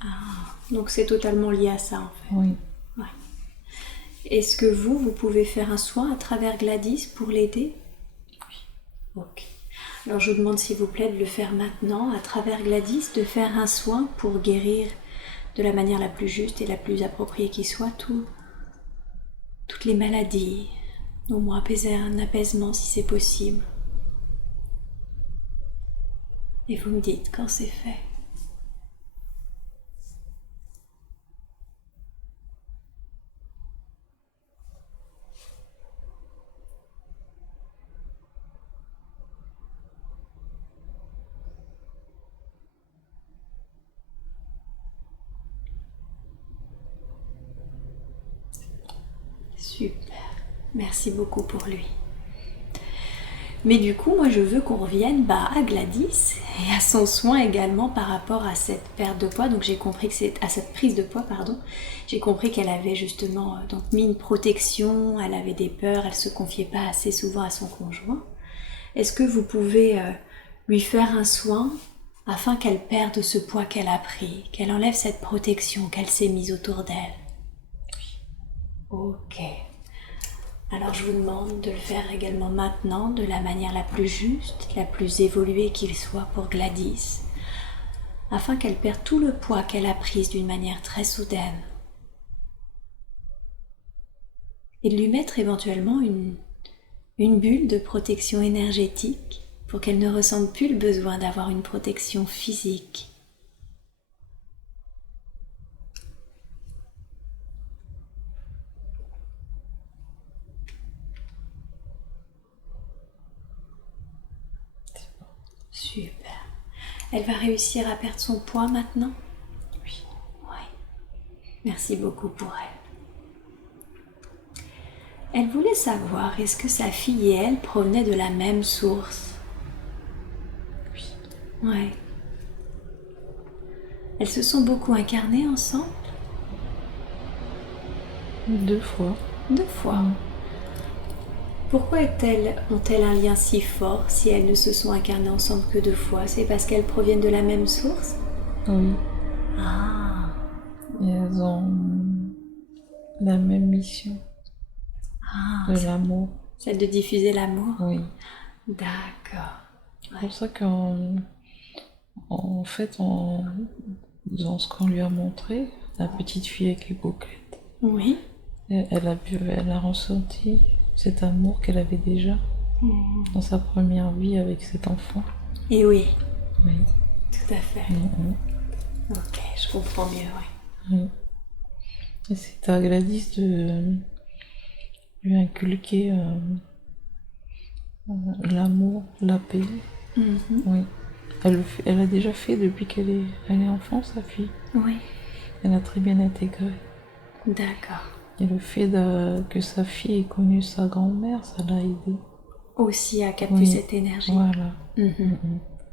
Ah, donc c'est totalement lié à ça en fait. Oui. Ouais. Est-ce que vous pouvez faire un soin à travers Gladys pour l'aider? Oui. Ok. Alors je vous demande s'il vous plaît de le faire maintenant, à travers Gladys, de faire un soin pour guérir de la manière la plus juste et la plus appropriée qui soit toutes les maladies, au moins apaiser un apaisement si c'est possible. Et vous me dites quand c'est fait. Super. Merci beaucoup pour lui. Mais du coup, moi je veux qu'on revienne à Gladys et à son soin également par rapport à cette perte de poids. Donc j'ai compris que c'est à cette prise de poids, pardon. J'ai compris qu'elle avait justement donc mis une protection, elle avait des peurs, elle se confiait pas assez souvent à son conjoint. Est-ce que vous pouvez lui faire un soin afin qu'elle perde ce poids qu'elle a pris, qu'elle enlève cette protection qu'elle s'est mise autour d'elle? Ok. Alors je vous demande de le faire également maintenant de la manière la plus juste, la plus évoluée qu'il soit pour Gladys, afin qu'elle perde tout le poids qu'elle a pris d'une manière très soudaine. Et de lui mettre éventuellement une bulle de protection énergétique pour qu'elle ne ressente plus le besoin d'avoir une protection physique. Super. Elle va réussir à perdre son poids maintenant? Oui. Oui. Merci beaucoup pour elle. Elle voulait savoir, est-ce que sa fille et elle provenaient de la même source? Oui. Ouais. Elles se sont beaucoup incarnées ensemble? 2 fois. 2 fois. Pourquoi ont-elles un lien si fort si elles ne se sont incarnées ensemble que 2 fois? C'est parce qu'elles proviennent de la même source? Oui. Ah. Et elles ont la même mission. De l'amour. Celle de diffuser l'amour? Oui. D'accord. C'est pour ça qu'en fait, dans ce qu'on lui a montré, la petite fille avec les bouclettes, Oui. elle a ressenti cet amour qu'elle avait déjà dans sa première vie avec cet enfant. Et oui. Oui. Tout à fait. Ok, je comprends mieux, oui. Oui. Et c'est à Gladys de lui inculquer l'amour, la paix. Oui. Elle a déjà fait depuis qu'elle est enfant, sa fille. Oui. Elle a très bien intégré. D'accord. Et le fait que sa fille ait connu sa grand-mère, ça l'a aidé. Aussi à capter cette énergie. Voilà.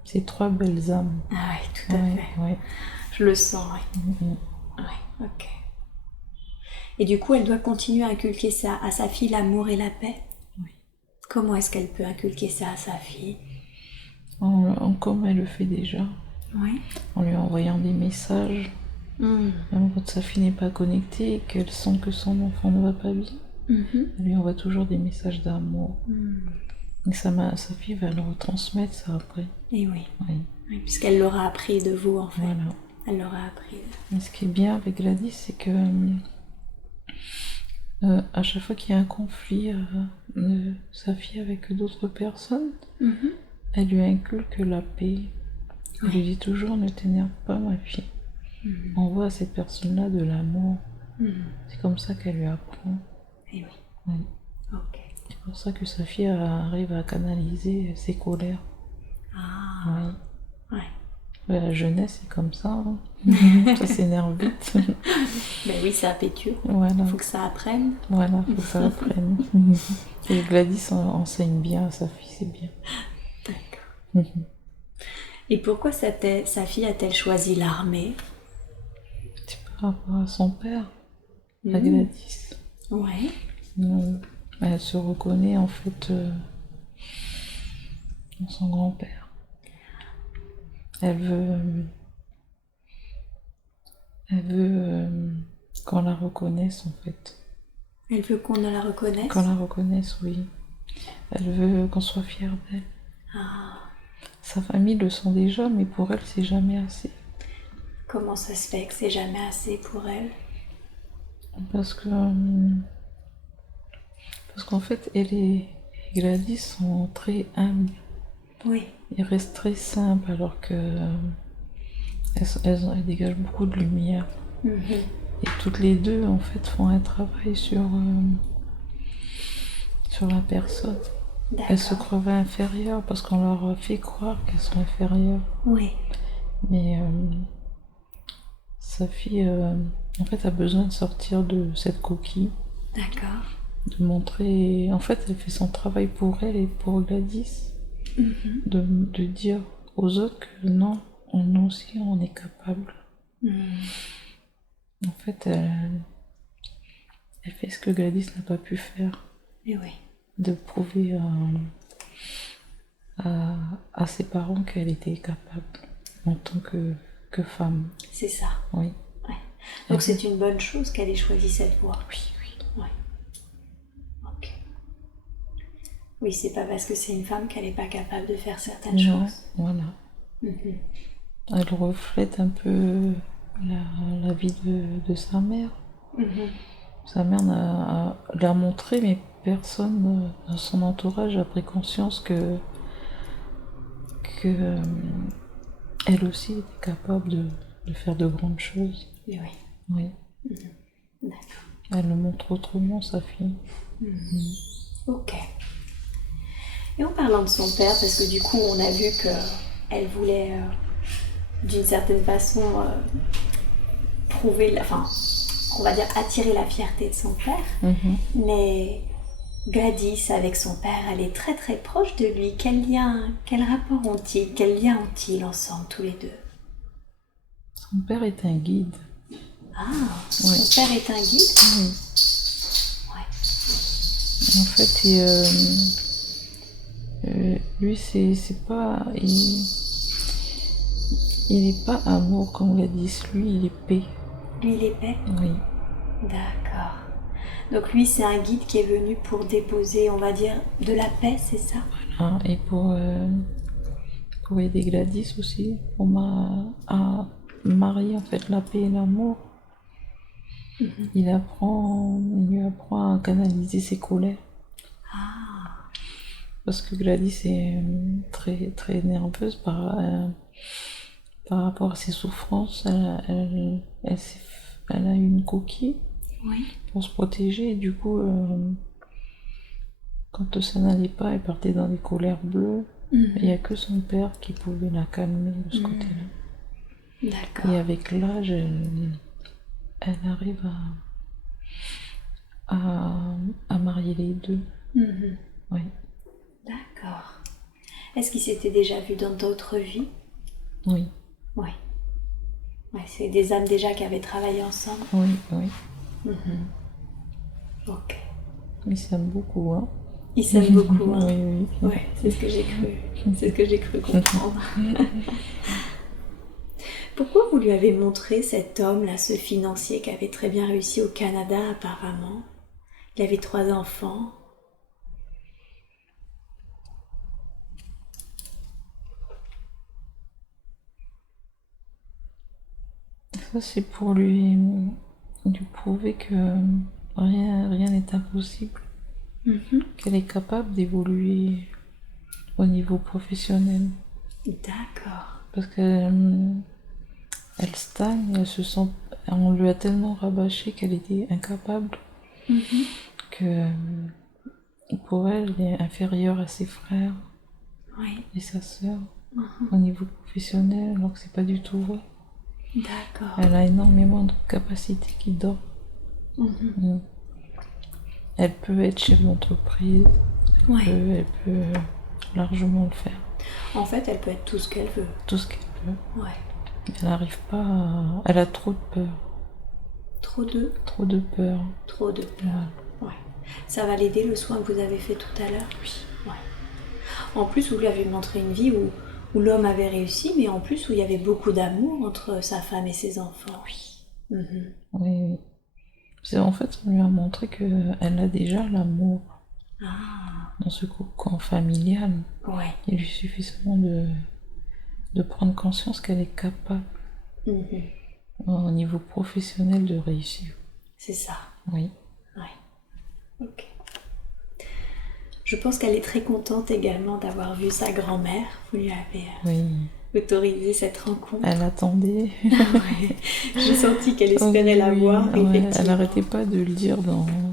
C'est 3 belles âmes. Ah oui, tout à fait. Ouais. Je le sens, oui. Oui, ok. Et du coup, elle doit continuer à inculquer ça à sa fille, l'amour et la paix? Oui. Comment est-ce qu'elle peut inculquer ça à sa fille? Comme elle le fait déjà. Oui. En lui envoyant des messages. Même quand sa fille n'est pas connectée et qu'elle sent que son enfant ne va pas bien, elle lui envoie toujours des messages d'amour. Et sa fille va le retransmettre ça après. Et oui. Oui, puisqu'elle l'aura appris de vous en fait. Voilà. Elle l'aura appris. Et ce qui est bien avec Gladys, c'est que à chaque fois qu'il y a un conflit de sa fille avec d'autres personnes, elle lui inculque la paix. Elle lui dit toujours ne t'énerve pas ma fille. Envoie à cette personne-là de l'amour. C'est comme ça qu'elle lui apprend. Et oui. Oui. Ok. C'est pour ça que sa fille arrive à canaliser ses colères. Ah. Oui. Ouais. La jeunesse, c'est comme ça. Hein. Ça s'énerve vite. Ben oui, c'est impétueux. Voilà. Faut que ça apprenne. Voilà, faut que ça apprenne. Et Gladys enseigne bien à sa fille, c'est bien. D'accord. Et pourquoi sa fille a-t-elle choisi l'armée? C'est par rapport à son père, à Gladys. Ouais. Elle se reconnaît en fait dans son grand-père. Elle veut qu'on la reconnaisse en fait. Elle veut qu'on la reconnaisse? Qu'on la reconnaisse, oui. Elle veut qu'on soit fier d'elle. Ah. Sa famille le sent déjà, mais pour elle, c'est jamais assez. Comment ça se fait que c'est jamais assez pour elle? Parce qu'en fait, elle et Gladys sont très humbles. Oui. Ils restent très simples alors que elles dégagent beaucoup de lumière. Et toutes les deux, en fait, font un travail sur la personne. Elles se croient inférieures parce qu'on leur fait croire qu'elles sont inférieures. Oui. Mais sa fille, en fait, a besoin de sortir de cette coquille. D'accord. De montrer... En fait, elle fait son travail pour elle et pour Gladys. De dire aux autres que non, nous aussi, on est capable. En fait, elle fait ce que Gladys n'a pas pu faire. Et oui. De prouver à ses parents qu'elle était capable en tant que femme. C'est ça. Oui. Ouais. Donc c'est une bonne chose qu'elle ait choisi cette voie. Oui, oui. Ouais. Ok. Oui, c'est pas parce que c'est une femme qu'elle n'est pas capable de faire certaines choses. Voilà. Elle reflète un peu la vie de sa mère. Sa mère l'a montré, mais personne dans son entourage a pris conscience que elle aussi était capable de faire de grandes choses. Et oui. Oui. D'accord. Elle le montre autrement, sa fille. Ok. Et en parlant de son père, parce que du coup on a vu qu'elle voulait d'une certaine façon prouver, on va dire attirer la fierté de son père, mais Gladys avec son père, elle est très très proche de lui. Quel rapport ont-ils, quel lien ont-ils ensemble tous les deux? Son père est un guide. Ah, son père est un guide? Oui. Ouais. En fait, lui, c'est pas... Il n'est pas amour, comme Gladys. Lui, il est paix. Lui, il est paix? Oui. D'accord. Donc lui, c'est un guide qui est venu pour déposer, on va dire, de la paix, c'est ça? Voilà. Et pour aider Gladys aussi, à marier en fait la paix et l'amour. Il lui apprend à canaliser ses colères. Ah. Parce que Gladys est très, très nerveuse par rapport à ses souffrances. Elle a eu une coquille pour se protéger. Et du coup, quand ça n'allait pas, elle partait dans des colères bleues. Il n'y a que son père qui pouvait la calmer de ce côté-là. D'accord. Et avec l'âge, elle arrive à marier les deux. Oui. D'accord. Est-ce qu'ils s'étaient déjà vus dans d'autres vies? Oui. Oui. Ouais, c'est des âmes déjà qui avaient travaillé ensemble. Oui, oui. Ok. Ils s'aiment beaucoup, hein. Ils s'aiment beaucoup, hein. Oui, oui. Ouais, c'est ce que j'ai cru. C'est ce que j'ai cru comprendre. Pourquoi vous lui avez montré cet homme-là, ce financier qui avait très bien réussi au Canada apparemment? Il avait 3 enfants. Ça, c'est pour lui prouver que rien n'est impossible. Qu'elle est capable d'évoluer au niveau professionnel. D'accord. Parce qu'elle elle stagne, elle se sent... On lui a tellement rabâché qu'elle était incapable que pour elle, elle est inférieure à ses frères Oui. et sa sœur au niveau professionnel, alors que c'est pas du tout vrai. D'accord. Elle a énormément de capacités qui dorment. Elle peut être chef d'entreprise, Ouais. elle peut largement le faire. En fait, elle peut être tout ce qu'elle veut. Tout ce qu'elle peut. Ouais. Elle n'arrive pas à... Elle a trop de peur. Trop de peur. Trop de peur. Ouais. Ça va l'aider le soin que vous avez fait tout à l'heure? Oui. Ouais. En plus, vous lui avez montré une vie où l'homme avait réussi, mais en plus où il y avait beaucoup d'amour entre sa femme et ses enfants. Oui. Oui. En fait, on lui a montré qu'elle a déjà l'amour. Dans ce cocon familial. Ouais. Il lui suffit seulement de prendre conscience qu'elle est capable au niveau professionnel de réussir. C'est ça. Oui. Ouais. Ok. Je pense qu'elle est très contente également d'avoir vu sa grand-mère. Vous lui avez autorisé cette rencontre. Elle attendait. Ouais. J'ai senti qu'elle espérait la voir. Ouais, elle n'arrêtait pas de le dire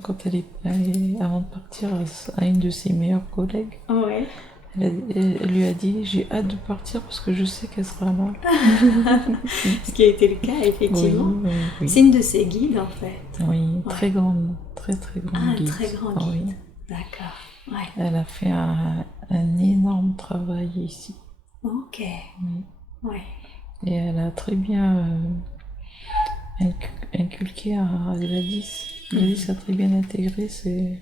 quand elle est allée, avant de partir, à une de ses meilleures collègues. Ouais. Elle lui a dit: j'ai hâte de partir parce que je sais qu'elle sera là. Ce qui a été le cas, effectivement. Oui. C'est une de ses guides, en fait. Oui, très grande, très grande guide. Très grand guide. Oui. D'accord. Ouais. Elle a fait un énorme travail ici. Ok. Oui. Ouais. Et elle a très bien inculqué à Gladys. Gladys a très bien intégré ses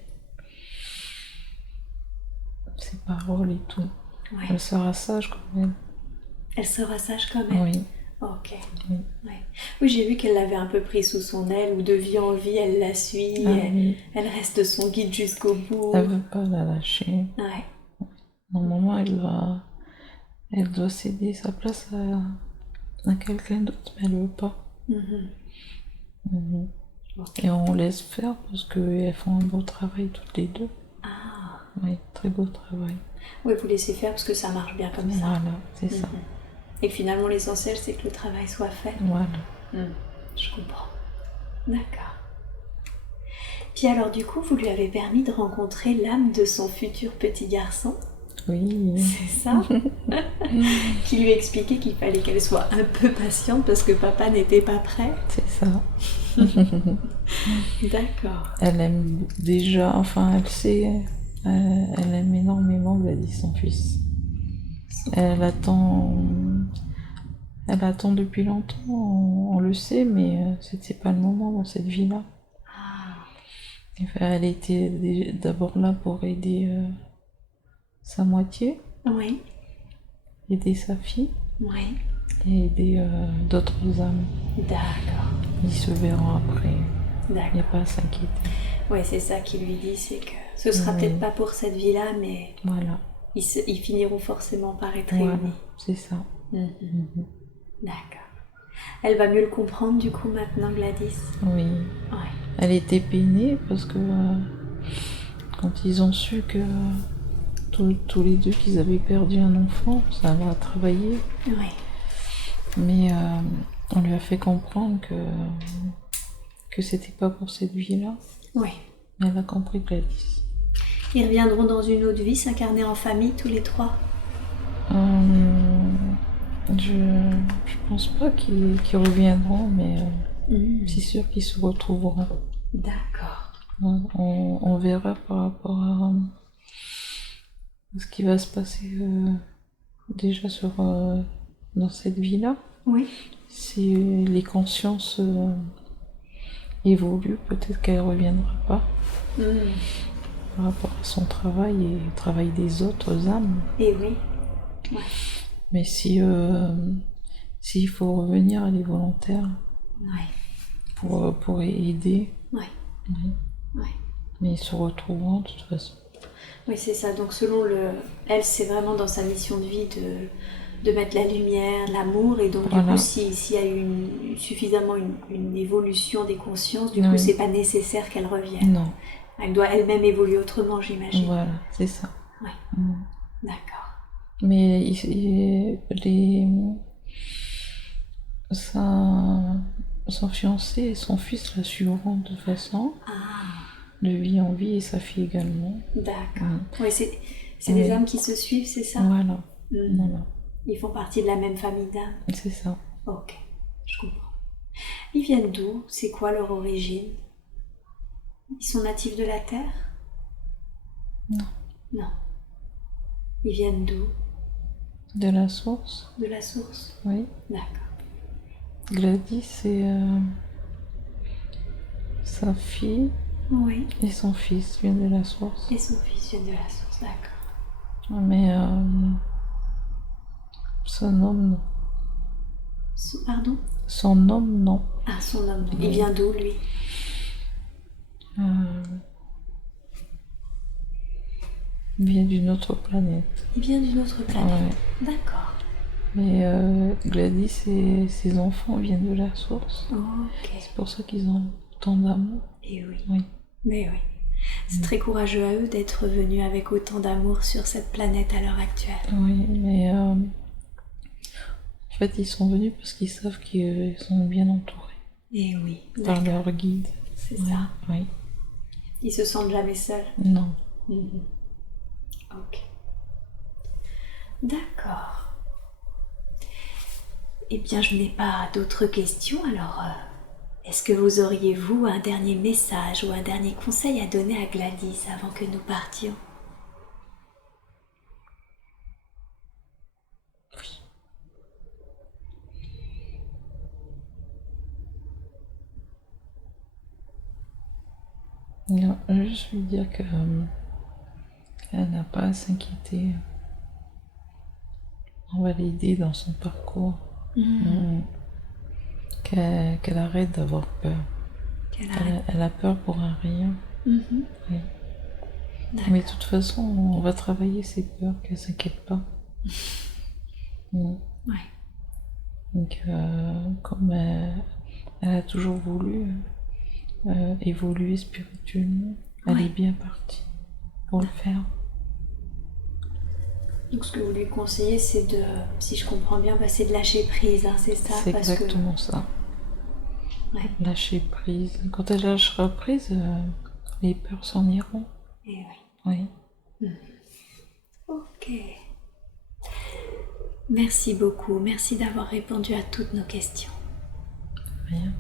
paroles et tout. Ouais. Elle sera sage comme elle. Elle sera sage comme elle? Oui. Ok. Oui, oui, j'ai vu qu'elle l'avait un peu pris sous son aile, ou de vie en vie, elle la suit, elle reste son guide jusqu'au bout. Elle veut pas la lâcher. Ouais. Normalement, elle doit céder sa place à quelqu'un d'autre, mais elle veut pas. Okay. Et on laisse faire parce qu'elles font un beau travail toutes les deux. Ah. Oui, très beau travail. Oui, vous laissez faire parce que ça marche bien comme ça. Voilà, c'est ça. Et finalement, l'essentiel, c'est que le travail soit fait. Voilà. Je comprends. D'accord. Puis alors, du coup, vous lui avez permis de rencontrer l'âme de son futur petit garçon. Oui. C'est ça. Qui lui expliquait qu'il fallait qu'elle soit un peu patiente parce que papa n'était pas prêt. C'est ça. D'accord. Elle aime déjà, enfin, elle sait, elle aime énormément Gladys, son fils. Elle attend depuis longtemps, on le sait, mais c'était pas le moment dans cette vie-là. Elle était d'abord là pour aider sa moitié, aider sa fille, et aider d'autres âmes. D'accord. Ils se verront après. D'accord. Il n'y a pas à s'inquiéter. Oui, c'est ça qu'il lui dit, c'est que ce sera peut-être pas pour cette vie-là, mais voilà. Ils finiront forcément par être réunis. Voilà, c'est ça. D'accord. Elle va mieux le comprendre du coup maintenant, Gladys? Oui. Elle était peinée parce que quand ils ont su que tous les deux qu'ils avaient perdu un enfant, ça l'a travaillé. Mais on lui a fait comprendre que c'était pas pour cette vie-là. Mais elle a compris, Gladys. Ils reviendront dans une autre vie, s'incarner en famille tous les trois? Je pense pas qu'ils reviendront, mais c'est sûr qu'ils se retrouveront. D'accord. On verra par rapport à ce qui va se passer déjà dans cette vie-là. Si les consciences évoluent, peut-être qu'elle ne reviendra pas. Par rapport à son travail et au travail des autres âmes. Et oui. Mais s'il faut revenir, elle est volontaire. Pour aider. Mais ils se retrouveront de toute façon. Oui, c'est ça. Donc selon elle, c'est vraiment dans sa mission de vie de mettre la lumière, l'amour, et donc du coup, s'il y a eu suffisamment une évolution des consciences, du coup, c'est pas nécessaire qu'elle revienne. Non. Elle doit elle-même évoluer autrement, j'imagine. Voilà, c'est ça. D'accord. Mais son fiancé et son fils la suivront de toute façon, Ah, de vie en vie, et sa fille également. d'accord. Oui, c'est Oui. des âmes qui se suivent, c'est ça? Voilà, Mhm. voilà, Ils font partie de la même famille d'âmes. c'est ça. Ok, je comprends. Ils viennent d'où? C'est quoi leur origine? Ils sont natifs de la Terre? Non. Non. Ils viennent d'où? De la source, De la source? oui. D'accord. Gladys, c'est sa fille Oui. et son fils viennent de la source. Et son fils vient de la source, d'accord. Mais son homme, non. Pardon? Son homme, non. Ah, son homme, non. Oui. Il vient d'où, lui? Il vient d'une autre planète. Il vient d'une autre planète. Ouais. D'accord. Mais Gladys et ses enfants viennent de la source. Ok. C'est pour ça qu'ils ont autant d'amour. Et oui. Oui. Mais oui. C'est très courageux à eux d'être venus avec autant d'amour sur cette planète à l'heure actuelle. Oui, mais en fait, ils sont venus parce qu'ils savent qu'ils sont bien entourés Et oui. par D'accord. leur guide. C'est Ouais, ça. oui. Ils se sentent jamais seuls. Non. Mhm. Ok. D'accord. Eh bien, je n'ai pas d'autres questions, alors est-ce que vous auriez, vous, un dernier message ou un dernier conseil à donner à Gladys avant que nous partions? Non, juste lui dire que elle n'a pas à s'inquiéter. On va l'aider dans son parcours. Qu'elle arrête d'avoir peur. Elle a peur pour un rien. Mhm. Oui. Mais de toute façon, on va travailler ses peurs, qu'elle s'inquiète pas. Ouais. Donc, comme elle a toujours voulu évoluer spirituellement, elle est bien partie pour le faire. Donc ce que vous lui conseillez, c'est de, si je comprends bien, c'est de lâcher prise, hein, c'est ça? C'est exactement ça. Ouais. Lâcher prise. Quand elle lâchera prise, les peurs s'en iront. Et oui. Oui. Ok. Merci beaucoup. Merci d'avoir répondu à toutes nos questions. Rien.